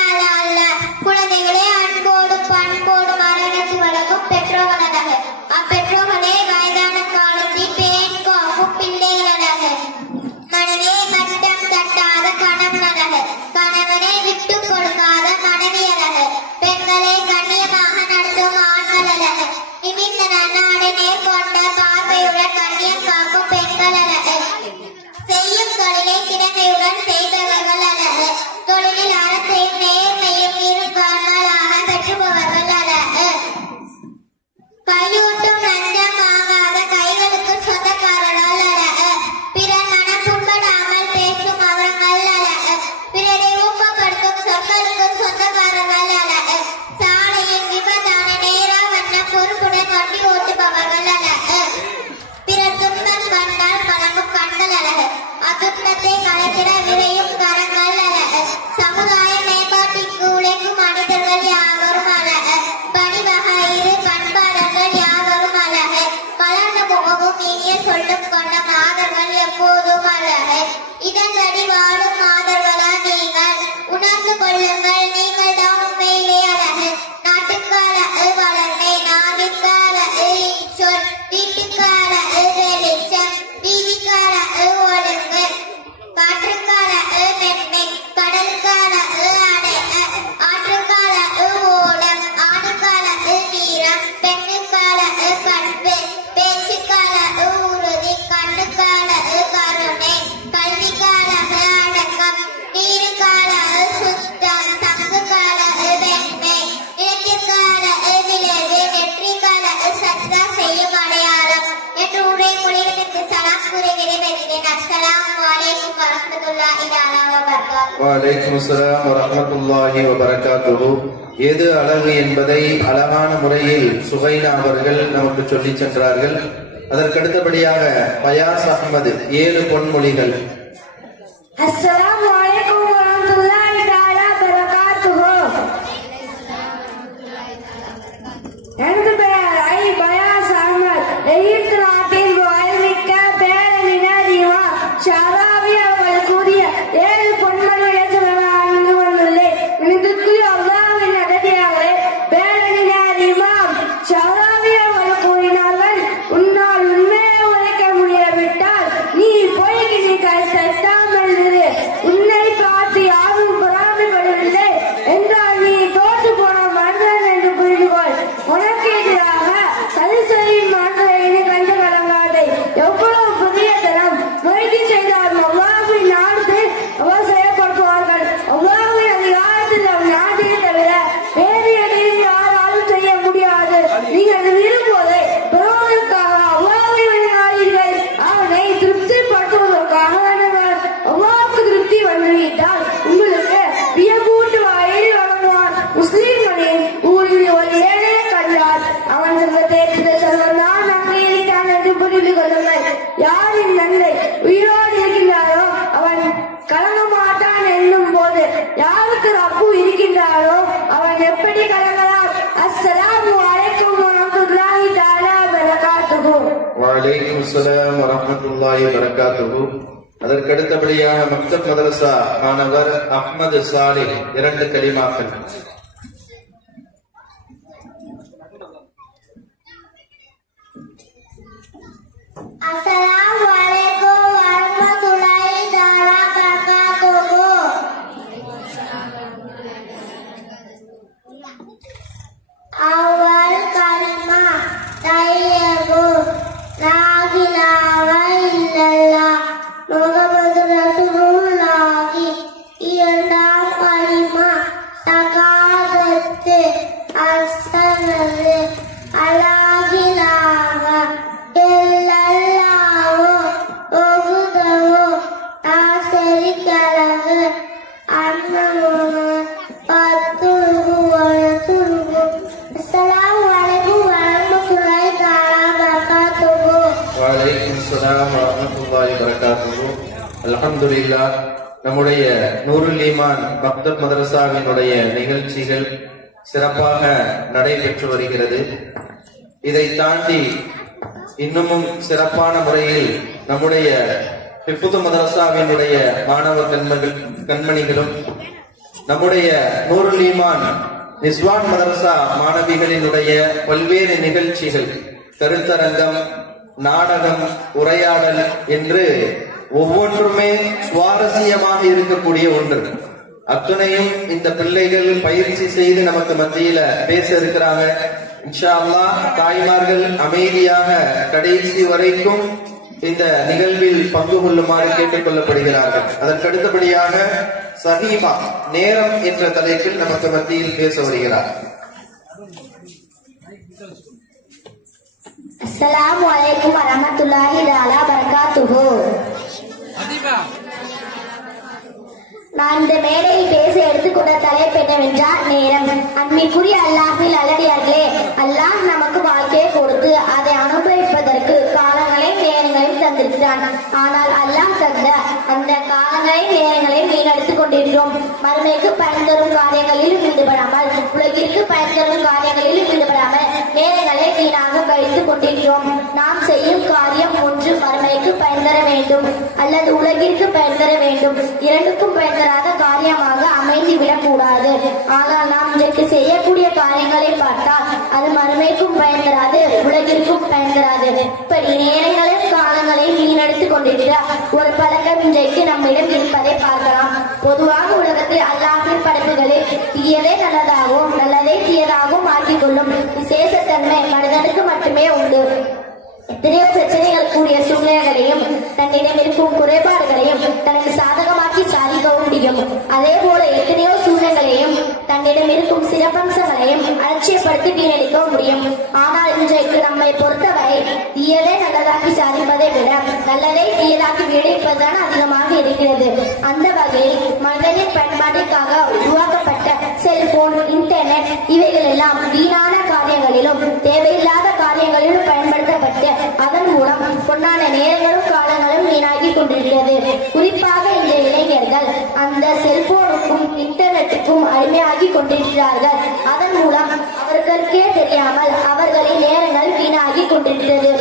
அல்ல. குழந்தைகளே, அன்போடும் பண்போடும் அரவணைத்து வளர்க்கும் பெற்றோர்கள் அழகு. அப்பெற்றோர்களே வயதான காலத்தில் பேண் காக்கும் பிள்ளைகள் அழகு. மனமே கட்டம் தட்டாத கணவன் அழகு. கணவனை விட்டு கொடுக்காத மனைவி அழகு. பெண்களை கண்ணியமாக நடத்தும் ஆண்கள் அழகு. நிமிர்ந்த நன்னாடு நேர்கொண்ட பார்வையுடன் கண்ணியம் காக்கும் பெண்கள் அழகு. செய்யும் தொழிலை திறமையுடன் செய்பவர்கள் அழகு. தொழிலில் அறத்தையும் நேர்மையும் இருக்காமலாக பெற்றுபவர்கள் அழகு. கையூட்டும் லஞ்சம் வாங்காத கைகளுக்கு சொந்தக்காரர்கள் அழகு. பிறர் மனம் புண்படாமல் பேசும் அவர்கள் அழகு. பிறரை ஊக்கப்படுத்தும் சொற்களுக்கு சொந்தக்காரர்கள் அழகு. சாலையில் விபத்தான நேரா வண்ண பொறுப்புடன் வண்டி ஓட்டுபவர்கள் அழகு. பிறர் துன்பம் கண்டால் கலங்கும் கண்கள் அழகு. அத்துன்பத்தை கலத்திட விரையும் கரங்கள் அழகு. சமுதாய மேம்பாட்டிற்கு உழைக்கும் மனிதர்கள் யாவரும் அழகு. பணிவகையிரு பண்பாளர்கள் யாவரும் அழகு. மலர்ந்த முகமும் இனிய சொல்லும் கொண்ட மாதர்கள் எப்போதும் அழகு. இதன்படி வாழும் மாதர்களா நீங்கள் உணர்ந்து கொள்ளுங்கள். நீங்கள் தான் உண்மையிலே அழகு. நாட்டுக்கு அழகு வளர்மை, நாவிற்கு அழகு இன்சொல், வீட்டுக்கு அழகு வெளிச்சம், வீதிக்கு அழகு ஒழுங்கு, காற்றுக்கு அழகு மென்மை, கடலுக்கு அழகு அணைக, ஆற்றுக்கு அழகு ஓடம், ஆணுக்கு அழகு வீரம், பெண்ணுக்கு அழகு பண்பு, பேச்சுக்கு அழகு உறுதி, கண்ணுக்கு அழகு கருணை, கல்விக்கு அழகு அடக்கம், நீருக்கு அழகு சுத்தம், சங்குக்கு அழகு வெண்மை, நிலத்திற்கு அழகு விளைவு, வெற்றிக்கு அழகு சத்தா செய்யும் அடையாளம் என்று உடைய மொழிகளுக்கு சலாம் கூறி விடைபெறுகிறேன். அஸ்ஸலாமு அலைக்கும் வரஹ்மத்துல்லாஹி தஆலா வபரகாத்துஹு. வலைக்கும் அஸ்ஸலாம் வரஹ்மத்துல்லாஹி வபரகாத்துஹு. எது அழகு என்பதை அழகான முறையில் சுவைனா அவர்கள் நமக்கு சொல்லி சென்றார்கள். அதற்கு அடுத்தபடியாக பயாஸ் அஹ்மது 7 பொன்மொழிகள். அஸ்ஸலாமு அலைக்கும் வரஹ்மத்துல்லாஹி தஆலா வபரகாத்துஹு. எனது பெயர் பயாஸ் அஹ்மத். எகிப்து நாட்டின் வாழ்மிக்க பேரறிஞர் இமாம் ஷராவி அவர்கள் கூறிய 7 பொன்மொழிகளை சொல்ல வந்துள்ளேன். இதற்குரிய அல்லாஹ்வின் நல்லடியார்களே, பேரறிஞர் இமாம் ஷராவி அவர்கள் கூறினார்கள், உன்னால் உண்மையை உரைக்க முடியாவிட்டால் நீ பொய்க்கு நீ கை தட்டாமல் இரு. உன்னை பார்த்து யாரும் பொறாமைப்படவில்லை என்றால் நீ தோற்று போன மனிதன் என்று புரிந்துகொள். உனக்கு எதிராக கலிசரின் மாற்றையினை கண்டு கலங்காதே. எவ்வளவு புதிய தரம் முயற்சி செய்தாலும் அல்லாஹ்வின் நாடு அவர் செயல்படுத்துவார்கள். அல்லாஹ்வின் அதிகாரத்தில் அவர் நாட்டை தவிர வேறு எதையும் யாராலும் செய்ய முடியாது. நீங்கள் விரும்புவதை பெறுவதற்காக அல்லாஹ்வை வழிநாடுங்கள். அவனை திருப்திப்படுத்துவதற்காக வேண்டுங்கள். அல்லாஹ்வுக்கு திருப்தி வந்துவிட்டால் உங்களுக்கு வியப்பூட்டு வாயில் வழங்குவான். முஸ்லிம்களின் ஊரில் ஒரு ஏழை கண்டால் அவன் செல்வத்தை செல்வந்தான் அங்கீகரித்தான் என்று புரிந்து கொள்ளுங்கள். யாரின் நன்மை உயிரோடு இருக்கின்றாரோ அவன் கலங்க மாட்டான் என்னும் போது யாருக்கு ரப்பு இருக்கின்றாரோ அவன் எப்படி கலங்கலாம்? அஸ்ஸலாமு அலைக்கும் வரஹ்மத்துல்லாஹி தஆலா வபரகாத்துஹு. வலைக்கும் அஸ்ஸலாம் வரஹ்மத்துல்லாஹி வபரகாத்துஹு. அதற்கடுத்தபடியாக மக்தப் மதரசா மாணவர் அஹ்மது சாலிஹ் 2 கலிமாக்கள். அஸ்ஸலாமு அலைக்கும் வரஹ்மத்துல்லாஹி தஆலா வபரகாத்துஹு. அவ்வல் கலிமா தய்யிபு லா இலாஹா இல்லல்லாஹ் முஹம்மது ரசூலுல்லாஹ். இரண்டாம் கலிமா தகாதத்து அஸ்ஸலத்து அலா இலாஹா இல்லல்லாஹ் வஹ்தஹு லா ஷரீக லஹு அன்னஹு அத்துஹு வ ரசூலுஹு. அஸ்ஸலாமு அலைக்கும் வரஹ்மத்துல்லாஹி தஆலா வபரகாத்துஹு. வலைக்கும் ஸலாம் வரஹ்மத்துல்லாஹி வபரகாத்துஹு. அல்ஹம்துலில்லாஹ். நம்முடைய நூருல் ஈமான் மக்தப் மதரசாவினுடைய நிகழ்ச்சிகள் சிறப்பாக நடைபெற்று வருகிறது. இதை தாண்டி இன்னமும் சிறப்பான முறையில் நம்முடைய ஹிஃபுது மதரசாவினுடைய மாணவ கண்மணிகளும் நம்முடைய நூருல் ஈமான் நிஸ்வான் மதரசா மாணவிகளினுடைய பல்வேறு நிகழ்ச்சிகள், கருத்தரங்கம், நாடகம், உரையாடல் என்று ஒவ்வொன்றுமே சுவாரஸ்யமாக இருக்கக்கூடிய ஒன்று. அத்துணையும் இந்த பிள்ளைகள் பயிற்சி செய்து நமக்கு மத்தியில பேச இருக்கிறாங்க. இன்ஷா அல்லாஹ் தாய்மார்கள் அமைதியாக கடைசி வரைக்கும் இந்த நிகழ்வில் பங்கு கொள்ளுமாறு கேட்டுக் கொள்ளப்படுகிறார்கள். அதற்கடுத்தபடியாக சஹீமா நேரம் என்ற தலைப்பில் நமக்கு மத்தியில் பேச வருகிறார். அஸ்ஸலாமு அலைக்கும் வரஹ்மத்துல்லாஹி தஆலா வபரகாத்துஹு. நான் இந்த மேடையில் பேச எடுத்துக்கொண்ட தலைப்பு என்னவென்றால் நேரம். அன்பிற்குரிய அல்லாஹ்வின் நல்லடியார்களே, அல்லாஹ் நமக்கு வாழ்க்கையை கொடுத்து அதை அனுபவிப்பதற்கு காலங்களையும் நேரங்களையும் தந்திருக்கிறான். ஆனால் அல்லாஹ் தந்த அந்த காலங்களையும் நேரங்களையும் வீணடித்துக் கொண்டிருக்கிறோம். மறுமைக்கு பயன் தரும் காரியங்களிலும் ஈடுபடாமல், உலகிற்கு பயன் தரும் காரியங்களிலும் ஈடுபடாமல் நேரங்களை வீணாக கழித்துக் கொண்டிருக்கிறோம். நாம் செய்யும் காரியம் ஒன்று மறுமைக்கு பயன் தர வேண்டும் அல்லது உலகிற்கு பயன் தர வேண்டும். இரண்டுக்கும் பயன் தராத காரியமாக அமைந்துவிடக் கூடாது. ஆனால் நாம் இன்றைக்கு செய்யக்கூடிய காரியங்களை பார்த்தால் அது மறுமைக்கும் பயன் தராது, உலகிற்கும் பயன் தராது. இப்படி நேரங்களையும் காலங்களையும் வீணடித்துக் கொண்டிருக்கிற ஒரு பழக்கம் இன்றைக்கு நம்மிடம் இருப்பதை பார்க்கலாம். பொதுவாக உலகத்தில் அல்லாஹ்வின் படைப்புகளை தீயதை நல்லதாகவும் நல்லதை தீயதாகவும் ஆக்கிக் கொள்ளும் விசேஷத்தன்மை மனிதனுக்கு மட்டுமே உண்டு. எத்தனையோ பிரச்சனைகள் கூடிய சூழ்நிலைகளையும் தன்னிடம் இருக்கும் குறைபாடுகளையும் தனக்கு சாதகமாக்கி சாதிக்கவும் முடியும். அதே போல எத்தனையோ சூழ்நிலைகளையும் தன்னிடம் இருக்கும் சிறப்பம்சங்களையும் அலட்சியப்படுத்தி வீணடிக்கவும் முடியும். ஆனால் இன்றைக்கு நம்மை பொறுத்தவரை தீயதை நல்லதாக்கி சாதிப்பதை விட நல்லதை தீயதாக்கி வீணடிப்பதுதான் அதிகமாக இருக்கிறது. அந்த வகையில் மனிதனின் பயன்பாட்டிற்காக உருவாக்கப்பட்ட செல்போன், இன்டர்நெட் இவைகள் எல்லாம் வீணான காரியங்களிலும் தேவையில்லாத காரியங்களிலும் பயன்படுத்தப்பட்டு அதன் மூலம் பொன்னான நேரங்களும் காலங்களும் வீணாகி கொண்டிருக்கிறது. குறிப்பாக இந்த இளைஞர்கள் அந்த செல்போனுக்கும் இன்டர்நெட்டுக்கும் அடிமையாகி கொண்டிருக்கிறார்கள். அதன் மூலம் அவர்களுக்கே தெரியாமல் அவர்களின் நேரங்கள் வீணாகி கொண்டிருக்கிறது.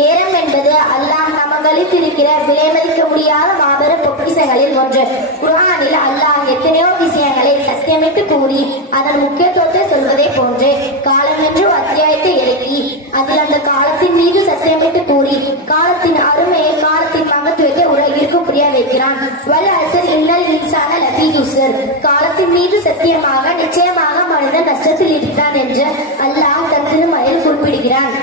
நேரம் என்பது அல்லாஹ் நமக்கு அளித்திருக்கிற விலைமதிக்க முடியாத மாபெரும் பொக்கிஷங்களில் ஒன்று. குர்ஆனில் அல்லாஹ் எத்தனையோ விஷயங்களை சத்தியமிட்டு கூறி அதன் முக்கியத்துவத்தை சொல்வதை போன்று காலம் என்று அத்தியாயத்தை இறக்கி அதில் அந்த காலத்தின் மீது சத்தியமிட்டு கூறி காலத்தின் அருமையை, காலத்தின் மகத்துவத்தை உலகிற்கு புரிய வைக்கிறான். வல் அஸ்ர் இன்னல் இன்சான லஃபீ குஸ்ர். காலத்தின் மீது சத்தியமாக நிச்சயமாக மனிதன் நஷ்டத்தில் இருக்கிறான் என்று அல்லாஹ் தன் திருமறையில் குறிப்பிடுகிறான்.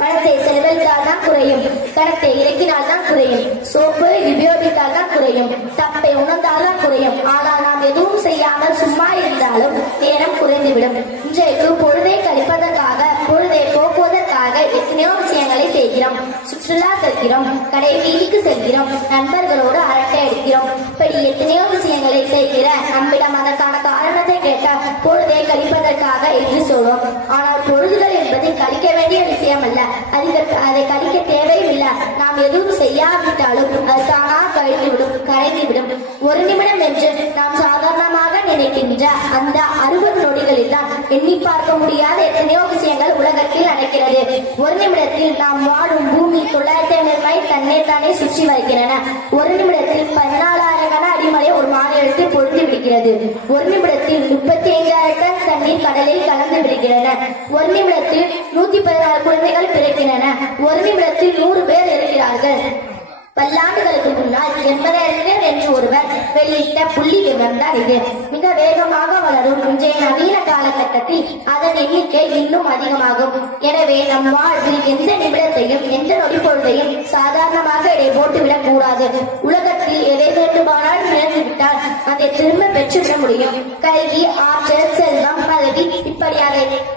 பணத்தை செலவழித்தால் தான் குறையும், கணத்தை இறக்கினால் தான் குறையும், சோப்பு உபயோகித்தால் தான் குறையும், தப்பை உணர்ந்தால் தான் குறையும். ஆனால் நாம் எதுவும் செய்யாமல் சும்மா இருந்தாலும் நேரம் குறைந்துவிடும். இன்றைக்கு பொழுதை கழிப்பதற்காக, பொழுதை போக்குவதற்காக எத்தனையோ விஷயங்களை செய்கிறோம். சுற்றுலா செல்கிறோம், கடை வீதிக்கு செல்கிறோம், நண்பர்களோடு அரட்டை அடிக்கிறோம். இப்படி எத்தனையோ விஷயங்களை செய்கிற நம்மிடம் அதற்கான காரணத்தை கேட்டால் பொழுதை கழிப்பதற்காக என்று சொல்றோம். ஆனால் பொழுதுகள் என்பது கழிக்க வேண்டிய விஷயம் அல்ல, அதை கழிக்க தேவையில்லை. நாம் எதுவும் செய்யாவிட்டாலும் அது தானா கழிந்துவிடும், கரைந்துவிடும். ஒரு நிமிடம் என்று நாம் சாதாரணமாக நினைக்கின்ற அந்த 60 நொடிகளில் நிமிடங்களில் எண்ணி பார்க்க முடியாத எத்தனையோ விஷயங்கள் உலகத்தில் நடக்கிறது. ஒரு நிமிடத்தில் நாம் வாழும் பூமி 950 மைல் தன்னை தானே சுற்றி வருகின்றன. ஒரு நிமிடத்தில் 14,000 கன அடிமலை ஒரு மாநிலத்தில் பொழுது விடுகிறது. ஒரு நிமிடத்தில் 35,000 டன் தண்ணீர் கடலில் கலந்து விடுகின்றன. ஒரு நிமிடத்தில் 114 குழந்தைகள் பிறக்கின்றன. ஒரு நிமிடத்தில் 100 பேர் இருக்கிறார்கள். பல்லாண்டுகளுக்கு முன்னால் 80,000 என்று ஒருவர் வெளியிட்ட புள்ளி விவரம் தான் இது. மிக வேகமாக வளரும் இன்றைய நவீன காலகட்டத்தில் அதன் எண்ணிக்கை இன்னும் அதிகமாகும். எனவே நம் வாழ்வில் எந்த நிமிடத்தையும் எந்த நொடிப்பொழுதையும் சாதாரணமாக இடை போட்டுவிடக் கூடாது. உலகத்தில் எதை வேண்டுமானாலும் இழந்துவிட்டால் அதை திரும்ப பெற்றுவிட முடியும். கல்வி, ஆற்றல், செல்வம், பதவி இப்படியாக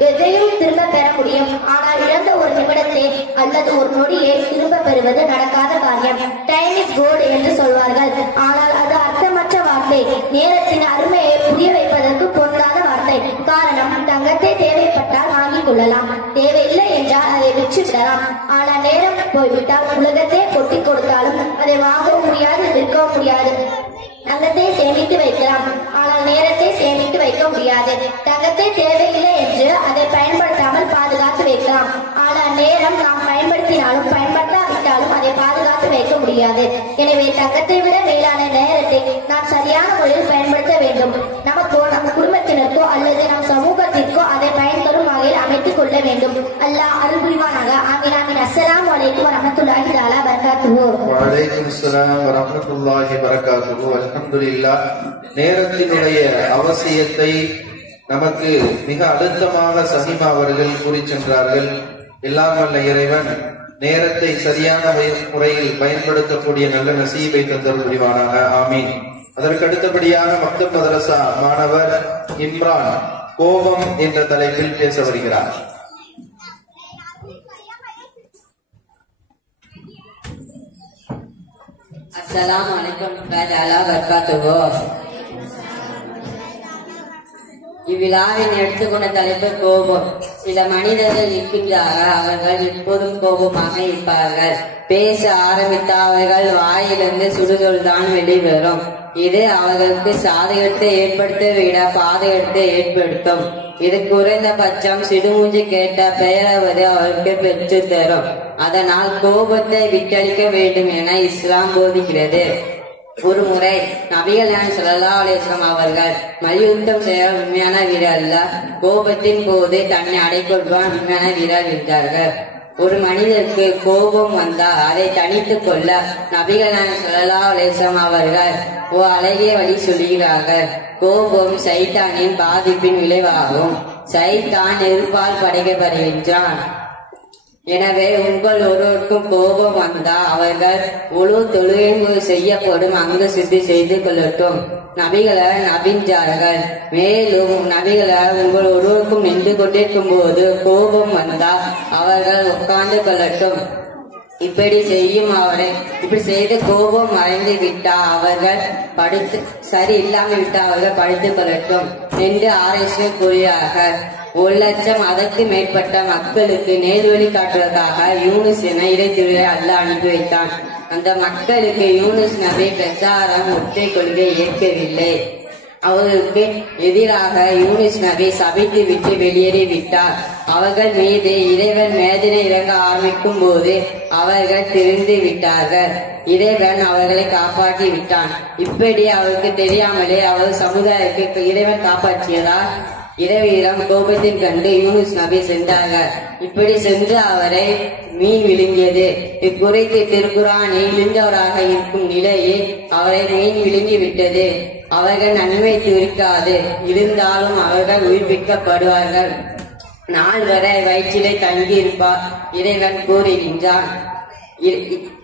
எதையும் திரும்ப பெற முடியும். ஆனால் இழந்த ஒரு நிமிடத்தை அல்லது ஒரு நொடியை திரும்ப பெறுவது நடக்காத காரியம். டைம் இஸ் கோல்ட் என்று சொல்வார்கள். ஆனால் அது அர்த்தமற்ற வார்த்தை. நேரத்தின் அருமையை புரிய வைப்பதற்கு பொருளாத வார்த்தை. காரணம், தங்கத்தை தேவைப்பட்டால் வாங்கிக் கொள்ளலாம், தேவையில்லை என்றால் அதை விற்று விடலாம். ஆனால் நேரம் போய்விட்டால் உலகத்தை கொட்டி கொடுத்தாலும் அதை வாங்கவும் முடியாது, விற்கவும் முடியாது. தங்கத்தை சேமித்து வைக்கலாம், ஆனால் நேரத்தை சேமித்து வைக்க முடியாது. தங்கத்தை தேவையில்லை என்று அதை பயன்படுத்தாமல் பாதுகாத்து வைக்கலாம், ஆனால் நேரம் நாம் பயன்படுத்தினாலும் பயன்படுத்தாவிட்டாலும் அதை பாதுகாத்து வைக்க முடியாது. எனவே தங்கத்தை விட மேலான நேரத்தை நாம் சரியான முறையில் பயன்படுத்த வேண்டும். நமக்கோ நம் குடும்பத்தினருக்கோ அல்லது நம் சமூகத்திற்கோ அதை பயன் தரும் வகையில் அமைத்துக் கொள்ள வேண்டும். அல்லாஹ் அருள் புரிவானாக. ஆமீன் ஆமீன். அஸ்ஸலாமு அலைக்கும் வரஹ்மத்துல்லாஹி தஆலா பரகாத்துஹு. வலைக்கும் ஸலாம் வரஹ்மத்துல்லாஹி பரகாத்துஹு. அல்ஹம்துலில்லாஹ். நேரத்தினுடைய அவசியத்தை நமக்கு மிக அழுத்தமாக சஹீமா அவர்கள் கூறி சென்றார்கள். எல்லாம் வல்ல இறைவன் நேரத்தை சரியான முறையில் பயன்படுத்தக்கூடிய நல்ல நசீபை தந்தருள் புரிவானாக. ஆமீன். அதற்கு அடுத்தபடியாக மக்தப் மதரசா மாணவர் இம்ரான் கோபம் என்ற தலைப்பில் பேச வருகிறார். அஸ்ஸலாமு அலைக்கும் வரஹ்மத்துல்லாஹி வபரகாத்துஹு. இவ்விழாவின் எடுத்துக்கொண்ட தலைப்பு கோபம். சில மனிதர்கள் இருக்கின்றார்கள், அவர்கள் எப்போதும் கோபமாக இருப்பார்கள். பேச ஆரம்பித்த அவர்கள் வாயிலிருந்து சுடுதொல் தான் வெளிவரும். இது அவர்களுக்கு சாதகத்தை ஏற்படுத்த விட பாதகத்தை ஏற்படுத்தும். இது குறைந்தபட்சம் சிடுமூஞ்சி கேட்ட பெயராவது அவருக்கு பெற்று தரும். அதனால் கோபத்தை விட்டளிக்க வேண்டும் என இஸ்லாம் போதிக்கிறது. ஒரு முறை நபிகள் நாயகம் ஸல்லல்லாஹு அலைஹி வஸல்லம் அவர்கள் மல்யுத்தம் செய்ய உண்மையான வீரர் அல்ல, கோபத்தின் போது தன்னை அடைக்கொள்வான் உண்மையான வீரர் என்றார்கள். ஒரு மனிதருக்கு கோபம் வந்தால் அதை தனித்துக் கொள்ள நபிகள் நாயகம் ஸல்லல்லாஹு அலைஹி வஸல்லம் அவர்கள் அழகிய வழி சொல்கிறார்கள். கோபம் சைத்தானின் பாதிப்பின் விளைவாகும். சைத்தான் நெருப்பால் படைக்கப்படுகின்றான். எனவே உங்கள் ஒருவருக்கும் கோபம் வந்தால் அவர்கள் முழு தொழுகை செய்யப்படும் அங்கு சுத்தி செய்து கொள்ளட்டும். நபிகளார் நபிஞ்சார்கள். மேலும் நபிகளார் உங்கள் ஒருவருக்கும் நின்று கொண்டிருக்கும் போது கோபம் வந்தால் அவர்கள் உட்கார்ந்து கொள்ளட்டும். இப்படி செய்து கோபம் மறைந்து விட்டால் அவர்கள் படுத்து சரி இல்லாமல் விட்டால் அவர்கள் படித்துக் கொள்ளட்டும் என்று ஆலோசனை கூறினார்கள். 1,00,000 அதற்கு மேற்பட்ட மக்களுக்கு நேர்வழி காட்டுவதற்காக யூனுஸ் என இறைத்துறையை அல்லாஹ் அனுப்பி வைத்தான். அந்த மக்களுக்கு யூனுஸ் நபி பிரச்சாரம் ஒற்றை கொள்கை ஏற்கவில்லை. அவர்களுக்கு எதிராக யூனுஸ் நபி சபித்து விட்டு வெளியேறிவிட்டார். அவர்கள் மீது இறைவன் வேதனை இறங்க ஆரம்பிக்கும் போது அவர்கள் திரிந்து விட்டார்கள். இறைவன் அவர்களை காப்பாற்றி விட்டான். இப்படி அவருக்கு தெரியாமலே அவர் சமுதாயத்துக்கு இறைவன் காப்பாற்றியதால் இறைவிடம் கோபத்தின் கண்டு யூனுஸ் நபி சென்றார்கள். இப்படி சென்று அவரை மீன் விழுங்கியது. இக்குறைத்து திருக்குரானில் விழுந்தவராக இருக்கும் நிலையில் அவரை மீன் விழுங்கி விட்டது. அவர்கள் நன்மை துரிக்காது இருந்தாலும் அவர்கள் உயிர்ப்பிக்கப்படுவார்கள். நாள் வரை வயிற்றிலே தங்கியிருப்பார் இறைவன் கூறுகின்றான்.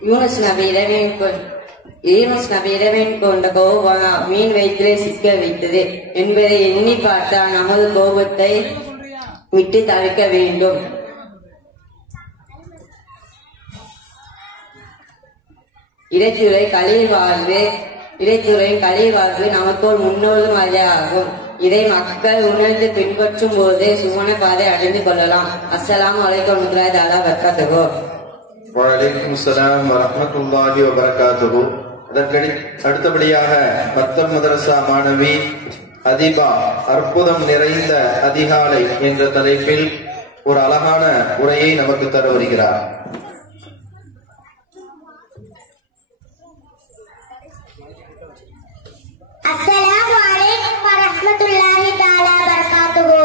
யூனுஸ் நபி இறைவன் கொண்ட கோபம் மீன் வயிற்றிலே சிக்க வைத்தது என்பதை எண்ணி பார்த்தால் நமது கோபத்தை விட்டு தவிர்க்க வேண்டும். இறைத்துறை கலில் வாழ்வு நமக்கோர் முன்னோடும் ஆகும். இதை மக்கள் உணர்ந்து பின்பற்றும் போது சுவன பாதை அடைந்து கொள்ளலாம். அஸ்ஸலாமு அலைக்கும் வரஹ்மத்துல்லாஹி தஆலா வபரகாத்துஹு. வலைக்கும் ஸலாம் வரஹ்மத்துல்லாஹி வபரகாத்துஹு. அதற்கு அடுத்தபடியாக மக்தப் மதரசா மாணவி அதிபா அற்புதம் நிறைந்த அதிகாலை என்ற தலைப்பில் ஒரு அழகான உரையை நமக்கு தர வருகிறார். அஸ்ஸலாமு அலைக்கும் வரஹ்மத்துல்லாஹி தஆலா வபரகாத்துஹு.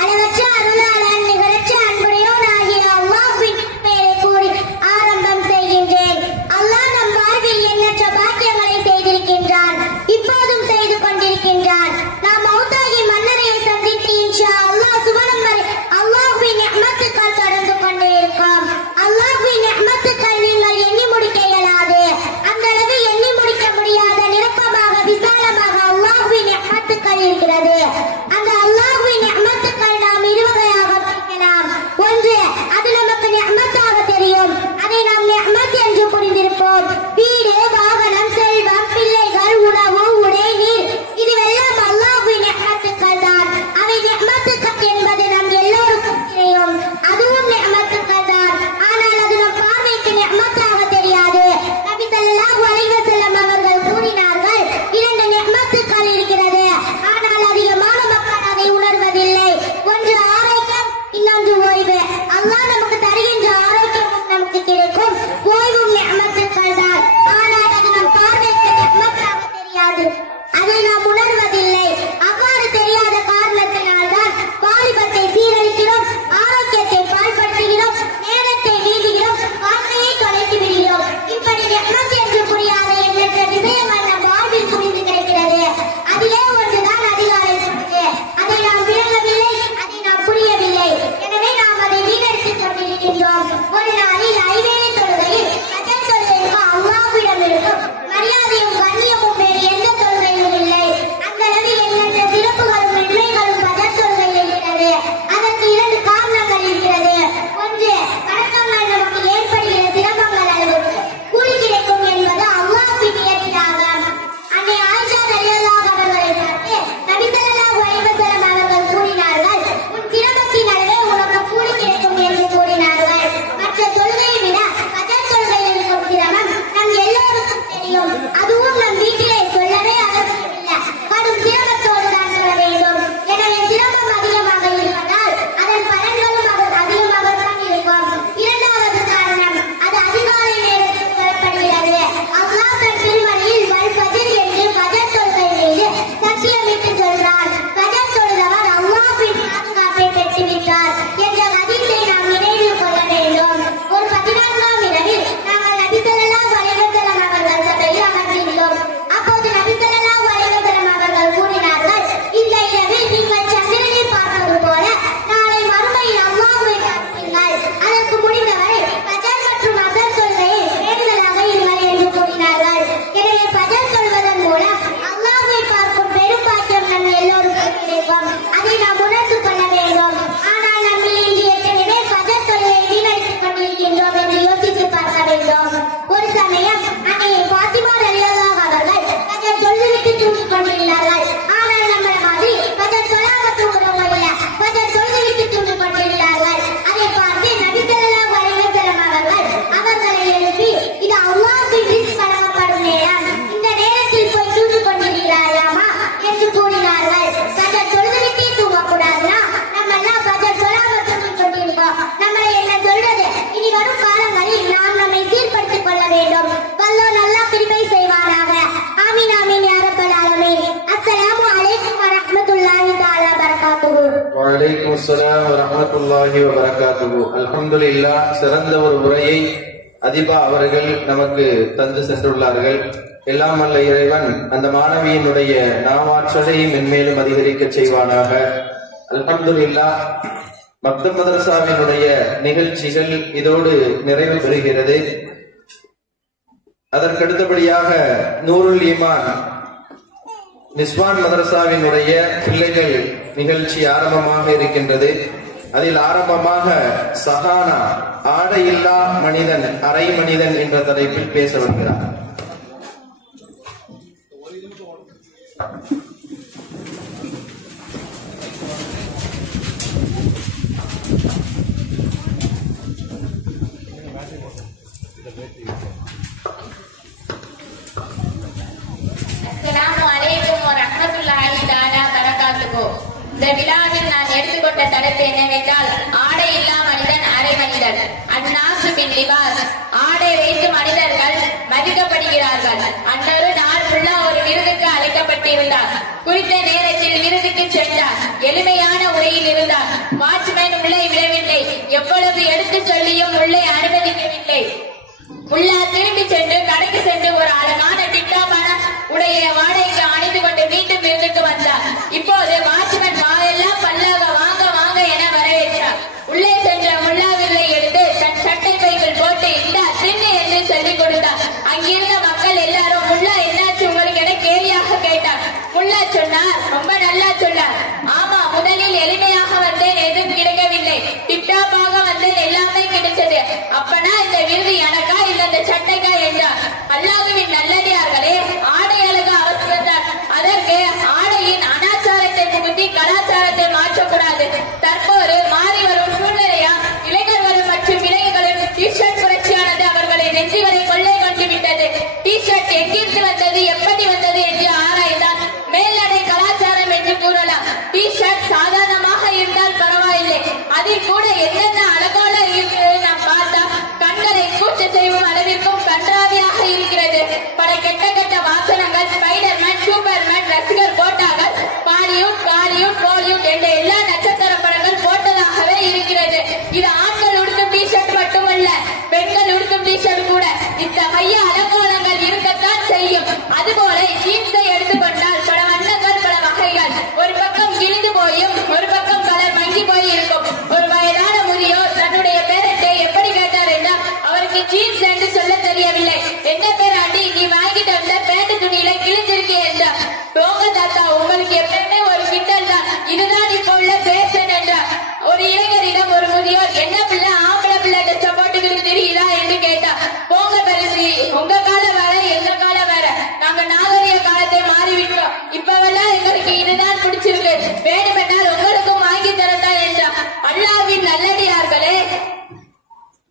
அளவற்ற அருளாளன் நிகரற்ற அன்புடையோனாகிய அல்லாஹ்வின் பெயரை கூறி ஆரம்பம் செய்கின்றேன். அல்லாஹ் நம் வாழ்வில் எண்ணற்ற பாக்கியங்களை செய்திருக்கின்றான், இப்போதும் செய்து கொண்டிருக்கின்றான். நாம் மௌத்தாகி மன்னரையை சந்தித்து இன்ஷா அல்லாஹ் சுவனம் வரை அல்லாஹ்வின் நிஅமத்துக்கள் தொடர்ந்து கொண்டே இருக்கும். அல்லாஹ்வின் நிஅமத்துக்கள் நீங்கள் எண்ணி முடிக்க இயலாது. அந்த அளவு எண்ணி முடிக்க முடியாத நிரப்பமாக விசாலமாக அல்லாஹ்வின் நிஅமத்துக்கள் இருக்கிறது. அந்த அல்லாஹ்வின் நிஅமத்துக்கள் நாம் இருவகையாக பிரிக்கலாம். ஒன்று, அது நமக்கு நிஅமத்தாக தெரியும், அதை நாம் நிஅமத் என்று புரிந்திருப்போம். வீடு, வாகனம், செல்வம், பிள்ளைகள், உணவு, உடை, நீர், இதுவெல்லாம் அல்லாஹ்வின் நிஅமத்துக்கள் தான். அவை நிஅமத்துக்கள் என்பது நம் எல்லோருக்கும் தெரியும், அதுவும் நிஅமத்துக்கள் தான். ஆனால் அது நம் பார்வைக்கு நிஅமத்தாக தெரியாது. நபி ஸல்லல்லாஹு அலைஹி வஸல்லம் அவர்கள் கூறினார்கள், இரண்டு நிஅமத்துக்கள் இருக்கிறது, ஆனால் அதிகமான மக்கள் அதை உணர்வதில்லை. ஒன்று ஆரோக்கியம், இன்னொன்று ஓய்வு. அல்லாஹ் நமக்கு தருகின்ற ஆரோக்கியமும் நமக்கு கிடைக்கும், ஓய்வும் நிஅமத்துக்கள் தான். ஆனால் அது நம் பார்வைக்கு நிஅமத்தாக தெரியாது, அதை நாம் உணர்வதில்லை. அவ்வாறு தெரியாத காரணத்தினால்தான் வாலிபத்தை சீரழிக்கிறோம், ஆரோக்கியத்தை பாழ்படுத்துகிறோம், நேரத்தை வீழ்கிறோம், வாழ்க்கையை தொலைத்து விடுகிறோம். இப்படி நிஅமத் என்று புரியாத எண்ணற்ற விஷயங்கள் நம் வாழ்வில் புரிந்து கிடைக்கிறது. அதிலே ஒன்றுதான் அதிகாலை பொழுது. அதை நாம் விளங்கவில்லை, அதை நாம் புரியவில்லை. எனவே நாம் அதை வீணடித்துக் கொண்டிருக்கின்றோம். ஒரு நாளில் ஐவேளை தொழுகையில் ஃபஜர் தொழுகைக்கு அல்லாஹ்விடம் இருக்கும் மரியாதையும் கண்ணியமும் வேறு எந்த தொழுகையிலும் இல்லை. அந்த அளவு எண்ணற்ற சிறப்புகளும் நன்மைகளும் ஃபஜர் தொழுகையில் இருக்கிறது. அதற்கு இரண்டு காரணங்கள் இருக்கிறது. ஒன்று, வணக்கங்கள் நமக்கு ஏற்படுகிற சிரமங்கள் அளவுக்கு கூலி கிடைக்கும் என்பது அல்லாஹ்வின் நியதியாகும். அன்னை ஆயிஷா ரலியல்லாஹு அவர்களை பார்த்து நபி ஸல்லல்லாஹு அலைஹி வஸல்லம் அவர்கள் கூறினார்கள், உன் சிரமத்தின் அளவே உனக்கு கூலி கிடைக்கும் என்று கூறினார்கள். மற்ற தொழுகையை விட ஃபஜர் தொழுகையில் இருக்கும் சிரமம் நம் எல்லோருக்கும் தெரியும். அதுவும் நம் வீட்டிலே சொல்லவே அவசியமில்லை. கடும் சிரமத்தோடு தான் சொல்ல வேண்டும். எனவே சிரமம் அதிகமாக இருப்பதால் அதன் பலன்களும் அதிகமாகத்தான் இருக்கும். இரண்டாவது காரணம், அது அதிகாலை நேரத்தில் சொல்லப்படுகிறது. அல்லாஹ் தன் திருமறையில் வல் ஃபஜர் என்று ஃபஜர் தொழுகை மீது சத்தியமிட்டு சொல்றார். ஃபஜர் தொழுதவர் அல்லாஹ்வின் பாதுகாப்பை பெற்றுவிட்டார் என்ற ஹதீஸை நாம் நினைவில் கொள்ள வேண்டும். ஒரு 14ஆம் இரவில் நாங்கள் நபி ஸல்லல்லாஹு அலைஹி வஸல்லம் அவர்கள் சபையில் அமர்ந்திருந்தோம். அப்போது நபி ஸல்லல்லாஹு அலைஹி வஸல்லம் அவர்கள் கூறினார்கள், இந்த இரவில் நீங்கள் சந்திரனை பார்ப்பது போல நாளை மறுமையில் அல்லாஹ்வை பார்ப்பீர்கள். அதற்கு முடிந்தவரை ஃபஜர் மற்றும் அஸர் தொழுகையை பேணுதலாக இருங்கள் என்று கூறினார்கள். எனவே ஃபஜர் தொழுவதன் மூலம் அல்லாஹ்வை பார்க்கும் பெரும் பாக்கியம் நம் எல்லோருக்கும் கிடைக்கும். அதை நாம் உணர்ந்து கொள்ள வேண்டும். ஆனால் நம்மில் இன்று எத்தனை பேர் ஃபஜர் தொழுகையை வீணடித்துக் கொண்டிருக்கின்றோம் என்று யோசித்து பார்க்க வேண்டும். ஒரு சமயம் அன்னை ஃபாத்திமா ரலியல்லாஹு அவர்கள் ஃபஜர் தொழுதுவிட்டு தூங்கிக் கொண்டிருந்தார்கள். ஆனால் நம்மள மாதிரி ஃபஜர் தொழாம தூங்குறவங்க இல்ல, ஃபஜர் தொழுதுவிட்டு தூங்கிக் கொண்டிருந்தார்கள். அதை பார்த்து நபி ஸல்லல்லாஹு அலைஹி வஸல்லம் அவர்கள் அவர்களை எழுப்பி, இது அல்லாஹ்வின் ரிஸ்க் வழங்கப்படும் நேரம், இந்த நேரத்தில் போய் தூங்கிக் கொண்டிருக்கிறாயாமா என்று கூறினார்கள். ஃபஜர் தொழுதுவிட்டே தூங்கக்கூடாதுன்னா நம்ம எல்லாம் ஃபஜர் தொழாம தூங்கிக் கொண்டிருக்கோம். நம்மளை என்ன சொல்றது? இனி வரும் காலங்களில் நாம் நம்மை சீர்படுத்திக் கொள்ள வேண்டும். வல்லோன் அல்லாஹ் கிருபை செய்வானாக. ஆமீன் ஆமீன் யா ரப்பல் ஆலமீன். அஸ்ஸலாமு அலைக்கும் வரஹ்மத்துல்லாஹி தஆலா வபரகாத்துஹு. வலைக்கும் அஸ்ஸலாம் வரஹ்மத்துல்லாஹி வபரகாத்துஹு. அல்ஹம்துலில்லாஹ், சிறந்த ஒரு உரையை அதிபா அவர்கள் நமக்கு தந்து சென்றுள்ளார்கள். எல்லாம் வல்ல இறைவன் அந்த மாணவியினுடைய நாவாற்றலை மென்மேலும் அதிகரிக்க செய்வானாக. அல்ஹம்துலில்லாஹ், மக்தப் மதரசாவினுடைய நிகழ்ச்சிகள் இதோடு நிறைவு பெறுகிறது. அதற்கடுத்தபடியாக நூருல் ஈமான் நிஸ்வான் மதரசாவினுடைய பிள்ளைகள் நிகழ்ச்சி ஆரம்பமாக இருக்கின்றது. அதில் ஆரம்பமாக சஹானா ஆடையில்லா மனிதன் அரை மனிதன் என்ற தலைப்பில் பேச வருகிறார். இந்த விழாவில் நான் எடுத்துக்கொண்ட தலைப்பு என்னவென்றால் ஆடை இல்லா மனிதன் அரை மனிதன். அந்நாசு பின் லிபாஸ். ஆடை வைத்து மனிதர்கள் மதிக்கப்படுகிறார்கள். அன்றொரு நாள் ஃபுல்லா ஒரு விருதுக்கு அழைக்கப்பட்டிருந்தார். குறித்த நேரத்தில் விருதுக்கு சென்றார். எளிமையான உரையில் இருந்தார். வாட்ச்மேன் உள்ளே விடவில்லை. எவ்வளவு எடுத்து சொல்லியும் உள்ளே அனுமதிக்கவில்லை. முல்லா திரும்பி சென்று கடைக்கு சென்று ஒரு அழகான டிட்டாமான உடைய வாடகைக்கு அணிந்து கொண்டு மீண்டும் விருந்துக்கு வந்தார். இப்போது வாட்ச்மேன் வாயெல்லாம் பல்லாக வாங்க வாங்க என வரவேற்றார். உள்ளே சென்ற முல்லா வில்லை எடுத்து தன் சட்டை பைக்குள் போட்டு இந்தா தின்னு என்று சொல்லிக் கொடுத்தார். அங்கிருந்த மக்கள் எல்லாரும் முல்லா என்னாச்சு உங்களுக்கு என கேலியாக கேட்டார். முல்லா சொன்னார், ரொம்ப நல்லா சொன்னார். ஆமா, முதலில் எளிமையாக வந்தேன், எதுவும் கிடைக்கவில்லை. டிட்டாப்பாக வந்தேன், எல்லாமே கிடைச்சது. அப்பனா இந்த விருது எனக்கா இல்ல இந்த சட்டைக்கா என்றார். அல்லாஹ்வின் நல்லடியார்களே, ஆடை அழகு அவசியம்தான். அதற்கு ஆடையின் அனாச்சாரத்தை புகுத்தி கலாச்சாரத்தை மாற்றக்கூடாது. தற்போது மாறி வரும் சூழ்நிலையா இளைஞர்களும் மற்றும் இளைஞர்களும் டிஷர்ட் புரட்சியானது அவர்களை நெஞ்சு வரை கொள்ளை கொண்டு விட்டது. டிஷர்ட் எங்கிருந்து வந்தது, எப்படி வந்தது என்று ஆராய்ந்தால் மேல்நடை கலாச்சாரம் என்று கூறலாம். டிஷர்ட் சாதாரணமாக இருந்தால் பரவாயில்லை, அதில் கூட என்னென்ன அழகான இருக்கிறது நாம் பார்த்தா கண்களை கூச்ச செய்யும் அளவிற்கும் கன்றாவியாக இருக்கிறது. பல கெட்ட கெட்ட வாசனங்கள், ஸ்பைடர்மேன், சூப்பர்மேன், ரசிகர் போட்டார்கள். பாலிவுட், காலிவுட், கோலிவுட் என்ற எல்லா நட்சத்திர படங்கள் போட்டதாகவே இருக்கிறது. இது ஆண்கள் உடுத்தும் டிஷர்ட் மட்டுமல்ல, பெண்கள் உடுத்தும் டிஷர்ட் கூட. இத்தகைய அலங்கோலங்கள் இருக்கத்தான் செய்யும். அதுபோல ஜீன்ஸை எடுத்துக்கொண்டால் பல வண்ணங்கள், பல வகைகள். ஒரு பக்கம் கிழிந்து போயும் ஒரு பக்கம் கலர் மங்கி போய் இருக்கும். ஒரு வயதான முதியோர் தன்னுடைய பேரட்டை எப்படி கேட்டார் என்றால் அவருக்கு ஜீன்ஸ் என்று சொல்ல தெரியவில்லை. என்ன பேர் ஆண்டி, நீ வாங்கிட்டு வந்த பேண்ட் துணியில கிழிஞ்சிருக்கு என்றார். போங்க தாத்தா, உங்களுக்கு எப்பவுமே ஒரு கிண்டல் தான், இதுதான் இப்போ உள்ள பேஷன் என்றார். ஒரு இளைஞரிடம் ஒரு முதியோர், என்ன பிள்ளை ஆம்பளை பிள்ளை ட்ரெஸ் போட்டுக்கிட்டு தெரியுதா என்று கேட்டார். போங்க பரிசு, உங்க காலம் வேற எங்க காலம் வேற, நாங்க நாகரிக காலத்தை மாறிவிட்டோம். இப்பவெல்லாம் எங்களுக்கு இதுதான் பிடிச்சிருக்கு, வேணுமென்றால் உங்களுக்கும் வாங்கி தரத்தான் என்றார். அல்லாஹ்வின் நல்லடியார்களே,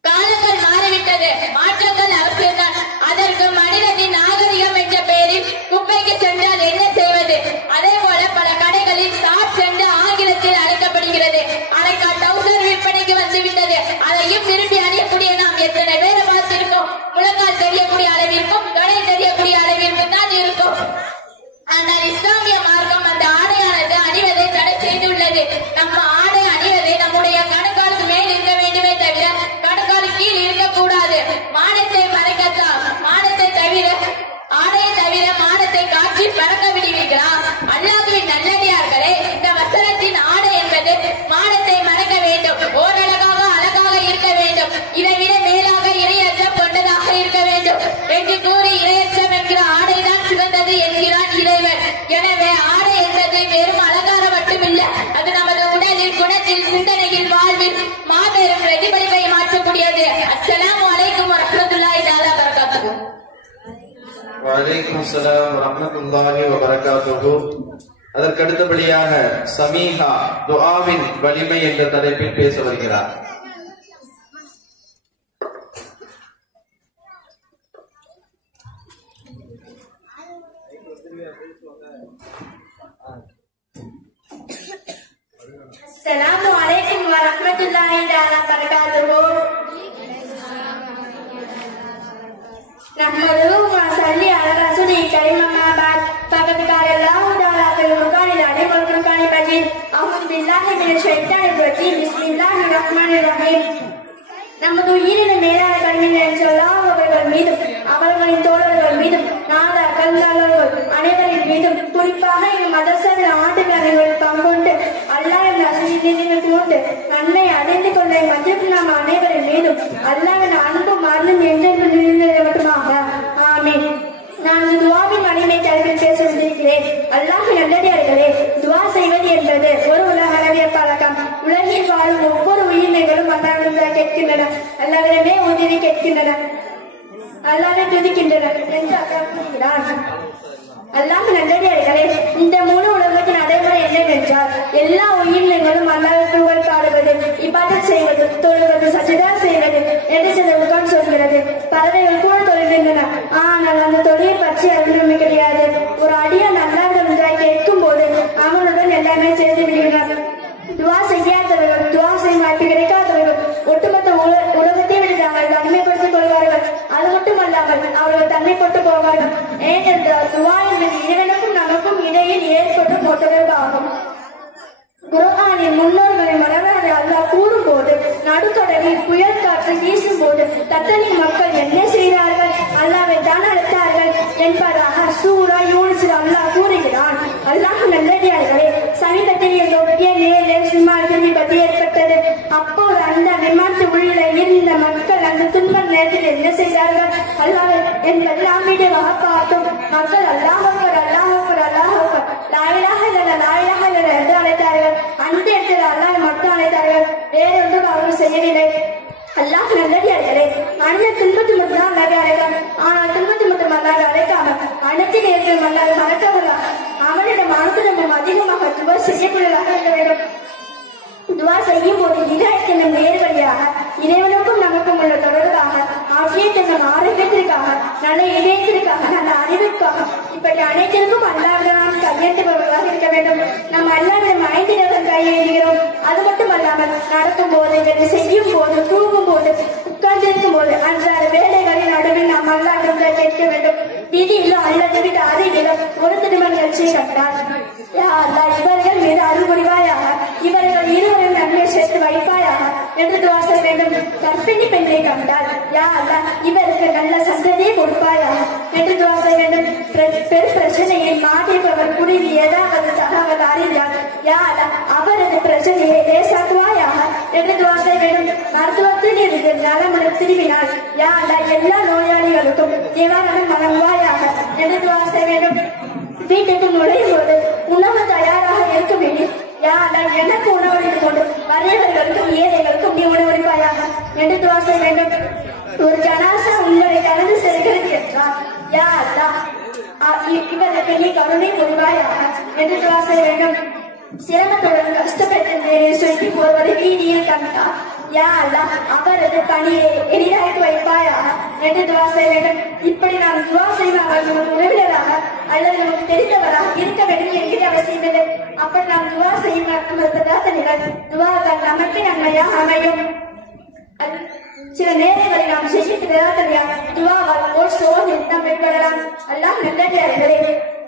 காலங்கள் மாறிவிட்டது, மாற்றங்கள் அவசியம்தான். அதற்கு மனிதனின் நாகரிகம் என்ற பெயரில் குப்பைக்கு சென்றால் என்ன செய்வது? அதே போல பல கடைகளில் ஷார்ட்ஸ் என்று ஆங்கிலத்தில் அழைக்கப்படுகிறது. அரைக்கா டவுசர் விற்பனைக்கு வந்துவிட்டது. அதையும் விரும்பி அணியக்கூடிய நாம் எத்தனை பேரை பார்த்திருக்கோம். முழங்கால் தெரியக்கூடிய அளவிற்கும் தொடை தெரியக்கூடிய அளவிற்கும் தான் இருக்கும். ஆனால் இஸ்லாமிய மார்க்கம் அந்த ஆடையானது அணிவதை தடை செய்துள்ளது. நம்ம ஆடை அணிவதை நம்முடைய கணுக்காலுக்கு மேல் இருக்க வேண்டுமே தவிர கணுக்காலு கீழ் இருக்கக்கூடாது. மானத்தை மறைக்கத்தான். மானத்தை தவிர ஆடையை தவிர மானத்தை காட்சி பறக்க விடுவீர்களா? அல்லாஹ்வின் நல்லடியார்களே, இந்த வசனத்தின் ஆடை என்பது மானத்தை மறைக்க வேண்டும், ஓரழகாக அழகாக இருக்க வேண்டும், இதைவிட மேலாக இரையச்சம் கொண்டதாக இருக்க வேண்டும் என்று கூறி இரையச்சம் என்கிற ஆடைதான் சிறந்தது என்கிறான் இறைவன். எனவே ஆடை என்பது வெறும் அலங்காரம் மட்டுமில்லை, அது நமது உடலில், குணத்தில், சிந்தனையில், வாழ்வில் மாபெரும் பிரதிபலிப்பை மாற்றக்கூடியது. அஸ்ஸலாமு அலைக்கும் வரஹ்மத்துல்லாஹி தஆலா பரகாத்துஹு. வலைக்கும் அஸ்ஸலாம் வரஹ்மத்துல்லாஹி வபரகாத்துஹு. அதற்கடுத்தபடியாக சமீஹா துஆவின் வலிமை என்ற தலைப்பில் பேச வருகிறார். அஸ்ஸலாமு அலைக்கும் வரஹ்மத்துல்லாஹி தஆலா பரகாத்துஹு. நஹ்மதுஹு வ நஸல்லி அலா ரசூலில் கரீம் அம்மா பஅத். ஃபகத் கால அல்லாஹு தஆலா ஃபில் குர்ஆனில் அலீம் வல் குர்ஆனில் மஜீத். அஊது பில்லாஹி மினஷ் ஷைத்தானிர் ரஜீம். பிஸ்மில்லாஹிர் ரஹ்மானிர் ரஹீம். நமது உயிரின மேலான கல்வியின் சொல்லாம் அவர்கள் மீதும் அவர்களின் தோழர்கள் மீதும் நாதா கல்வியாளர்கள் அனைவரின் மீதும் குறிப்பாக இந்த மதரசாவில் ஆண்டுகளில் பங்கொண்டு அல்லாஹ்வின் அசீதியில் கூண்டு நன்மை அடைந்து கொண்ட மத்திய நாம் அனைவரின் மீதும் அல்லாஹ்வின் அன்பும் அருளும் என்றென்றும் நிறைவேறட்டுமாக. ஆமீன். நான் துஆவின் வலிமை தலைப்பில் பேச வந்திருக்கிறேன். அல்லாஹ்வின் நல்லடியார்களே, துஆ செய்வது என்பது ஒரு உலகளவிய பழக்கம். உலகில் வாழும் ஒவ்வொரு உயிரினங்களும் அல்லாஹ்விடம் கேட்கின்றன, அல்லாஹ்விடமே உதவி கேட்கின்றன, அல்லாஹ்வை துதிக்கின்றன என்று அல்லாஹ் கூறுகிறார். அல்லாஹ் நல்லடியார்களே, இந்த முழு உலகத்தின் நடைமுறை என்னவென்றால் எல்லா உயிரினங்களும் அல்லாஹ்வை புகழ் பாடுவது, இபாதத் செய்வது, தொழுவது, சஜிதா செய்வது என்று சில உட்கார்ந்து சொல்கிறது. பறவைகள் கூட தொழுகின்றன, ஆனால் அந்த தொழிலை பற்றி அறிவுமை கிடையாது. ஒரு அடியான் அல்லாஹ்விடம் கேட்கும் போது அவனுடன் எல்லாமே சேர்ந்து விடுகிறார். தடைப்பட்டு போக வேண்டும். ஏனென்றால் துவா என்பது இறைவனுக்கும் நமக்கும் இடையில் ஏற்படும் தொடர்பாகும். குர்ஆனின் முன்னோர்களின் வரலாறு அல்லாஹ் கூறும்போது, நடுக்கடலில் புயல் காற்று வீசும் போது தத்தனின் மக்கள் என்ன செய்தார்கள்? அல்லாஹ்வை தான் அழைத்தார்கள் என்பதாக சூரா யூனுஸில் அல்லாஹ் கூறுகிறான். அல்லாஹ் நல்லடியார்களே, சமீபத்தில் எங்களுடைய மேலே விமானத்தில் விபத்து ஏற்பட்டது. அப்போது அந்த விமானத்தில் உள்ள இருந்த மக்கள் அந்த துன்ப நேரத்தில் என்ன செய்தார்கள்? அல்லாஹ் என்பதெல்லாம் வீடியோவாக பார்த்தோம். மக்கள் அல்லாஹ் அக்பர் அல்லாஹ் அக்பர் அல்லாஹ் அக்பர் லா இலாஹ இல்லல்லாஹ் லா இலாஹ இல்லல்லாஹ் என்று அழைத்தார்கள். அந்த இடத்தில் அல்லாஹ் மட்டும் அழைத்தார்கள், வேறொன்றும் அவர்கள் செய்யவில்லை. அல்லாஹ் நல்லடியார்களே, மனித துன்பத்து மட்டும் அல்லாஹ் அழைத்தார். ஆனால் துன்பத்து மட்டும் அல்லாஹ் அழைக்காமல் அனைத்து நேரத்திலும் அல்லாஹ் மறக்கவர்களாக அவனிடம் அனுதினமும் அதிகமாக துவா செய்யப்படுவதாக இருக்க வேண்டும். துவா செய்யும் போது இதயத்தின் நேர்வழியாக இறைவனுக்கும் நமக்கும் உள்ள தொடர்பாக ஆசியத்தின் ஆரோக்கியத்திற்காக நல்ல இதயத்திற்காக நல்ல அறிவிற்காக இப்படி அனைத்திற்கும் அல்லாவிடம் நாம் கையேற்றுபவர்களாக இருக்க வேண்டும். நாம் அல்லாவிடம் 5 நேரம் கையேறுகிறோம். அது மட்டும் அல்லாமல் நடக்கும் போது, வேலை செய்யும் போது, தூங்கும் போது, உட்கார்ந்திருக்கும் போது, அன்றாட வேலைகளின் நடுவில் நாம் அல்லாவிடம் கேட்க வேண்டும். வீதியிலும் அல்லது வீட்டு அருகிலும் ஒரு திருமண நிகழ்ச்சியை கண்டார். இவர்கள் மீது அருள் புரிவாயாக, இவர்கள் இருவரும் நன்மை சேர்த்து வைப்பாயாக என்று துவா செய்ய வேண்டும். கர்ப்பிணி பெண்ணை கண்டால் யா அல்லாஹ் இவருக்கு நல்ல சந்ததியை கொடுப்பாயாக என்று துவா செய்ய வேண்டும். பெரும் பிரச்சனையை மாற்றியவர் புரிந்து ஏதாவது தகவல் அறிந்தால் யா அல்லாஹ் அவரது பிரச்சனையை லேசாக்குவாயாக என்று துவா செய்ய வேண்டும். மருத்துவத்தில் இருந்து நலமுடன் திரும்பினால் யா அல்லாஹ் எல்லா நோயாளிகளுக்கும் நிவாரணம் வழங்குவாயாக என்று துவா செய்ய வேண்டும். வீட்டுக்கு நுழையும் போது உணவு தயாராக இருக்க வேண்டும். யா அல்லாஹ் எனக்கு உணவளித்து கொண்டு வறியவர்களுக்கும் ஏழைகளுக்கும் நீ உணவளிப்பாயாக என்று துவா செய்ய வேண்டும். ஒரு ஜனாசா உங்களை கடந்து செல்கிறது என்றால் யா அல்லாஹ் இவருக்கு நீ கருணை புரிவாயாக என்று துவா செய்ய வேண்டும். சிரமத்துடன் கஷ்டப்பட்டு நேரே சொல்லி ஒருவரை வீதியில் கண்டார் யா அல்லாஹ் அவரது பணியை எளிதாக்கி வைப்பாயாக என்று துவா செய்ய வேண்டும். இப்படி நாம் துவா செய்வார்கள் நமக்கு உறவினராக அல்லது நமக்கு தெரிந்தவராக இருக்க வேண்டும் என்கிற அவசியம் இல்லை. அப்படி நாம் துவா செய்யும் பிரார்த்தனைகள் துவாக்கள் நமக்கு நன்மையாக அமையும். சில நேரங்களில் நாம் செய்யும் பிரார்த்தனையா துவாவால் ஓர் சோதனை நாம் பெற்றுவிடலாம். அல்லாஹ் நல்லடியார்களே,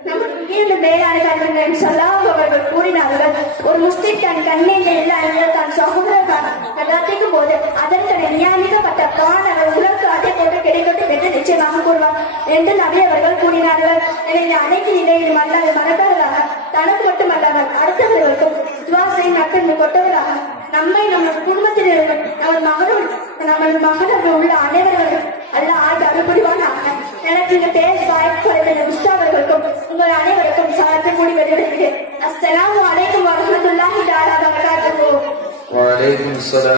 நமக்கு இரண்டு மேலான கண்கள் சொல்லாமல் அவர்கள் கூறினார்கள், ஒரு முஸ்லிம் தன் கண்ணில் எல்லாம் தான் சகோதரர் எல்லாத்திற்கும் போது அதற்கென நியமிக்கப்பட்ட பாடங்கள் உலக அதை போட்டு கிடைக்கட்டும் என்று நிச்சயமாக கூறுவார் என்று நபி அவர்கள் கூறினார்கள். எனவே அனைத்து நிலையிலும் அல்லாத மறப்பவர்களாக தனக்கு மட்டுமல்லாமல் அடுத்தவர்களுக்கும் துவா செய்யும் மக்கள் கொட்டவராக நம்மை நமது குடும்பத்தினரும் நமது மகனர்கள் உள்ள அனைவர்களும் அல்ல ஆண்டு அறுபடிவானாக எனக்கு இந்த பேர் வாய்ப்பு உஸ்தாவர்களுக்கும் உங்கள் அனைவருக்கும் சார்ந்து கூடி வருகிறேன். அஸ்ஸலாமு அலைக்கும் வரஹ்மத்துல்லாஹி தஆலா வபரகாத்துஹு. வலைக்கும் ஸலாம்.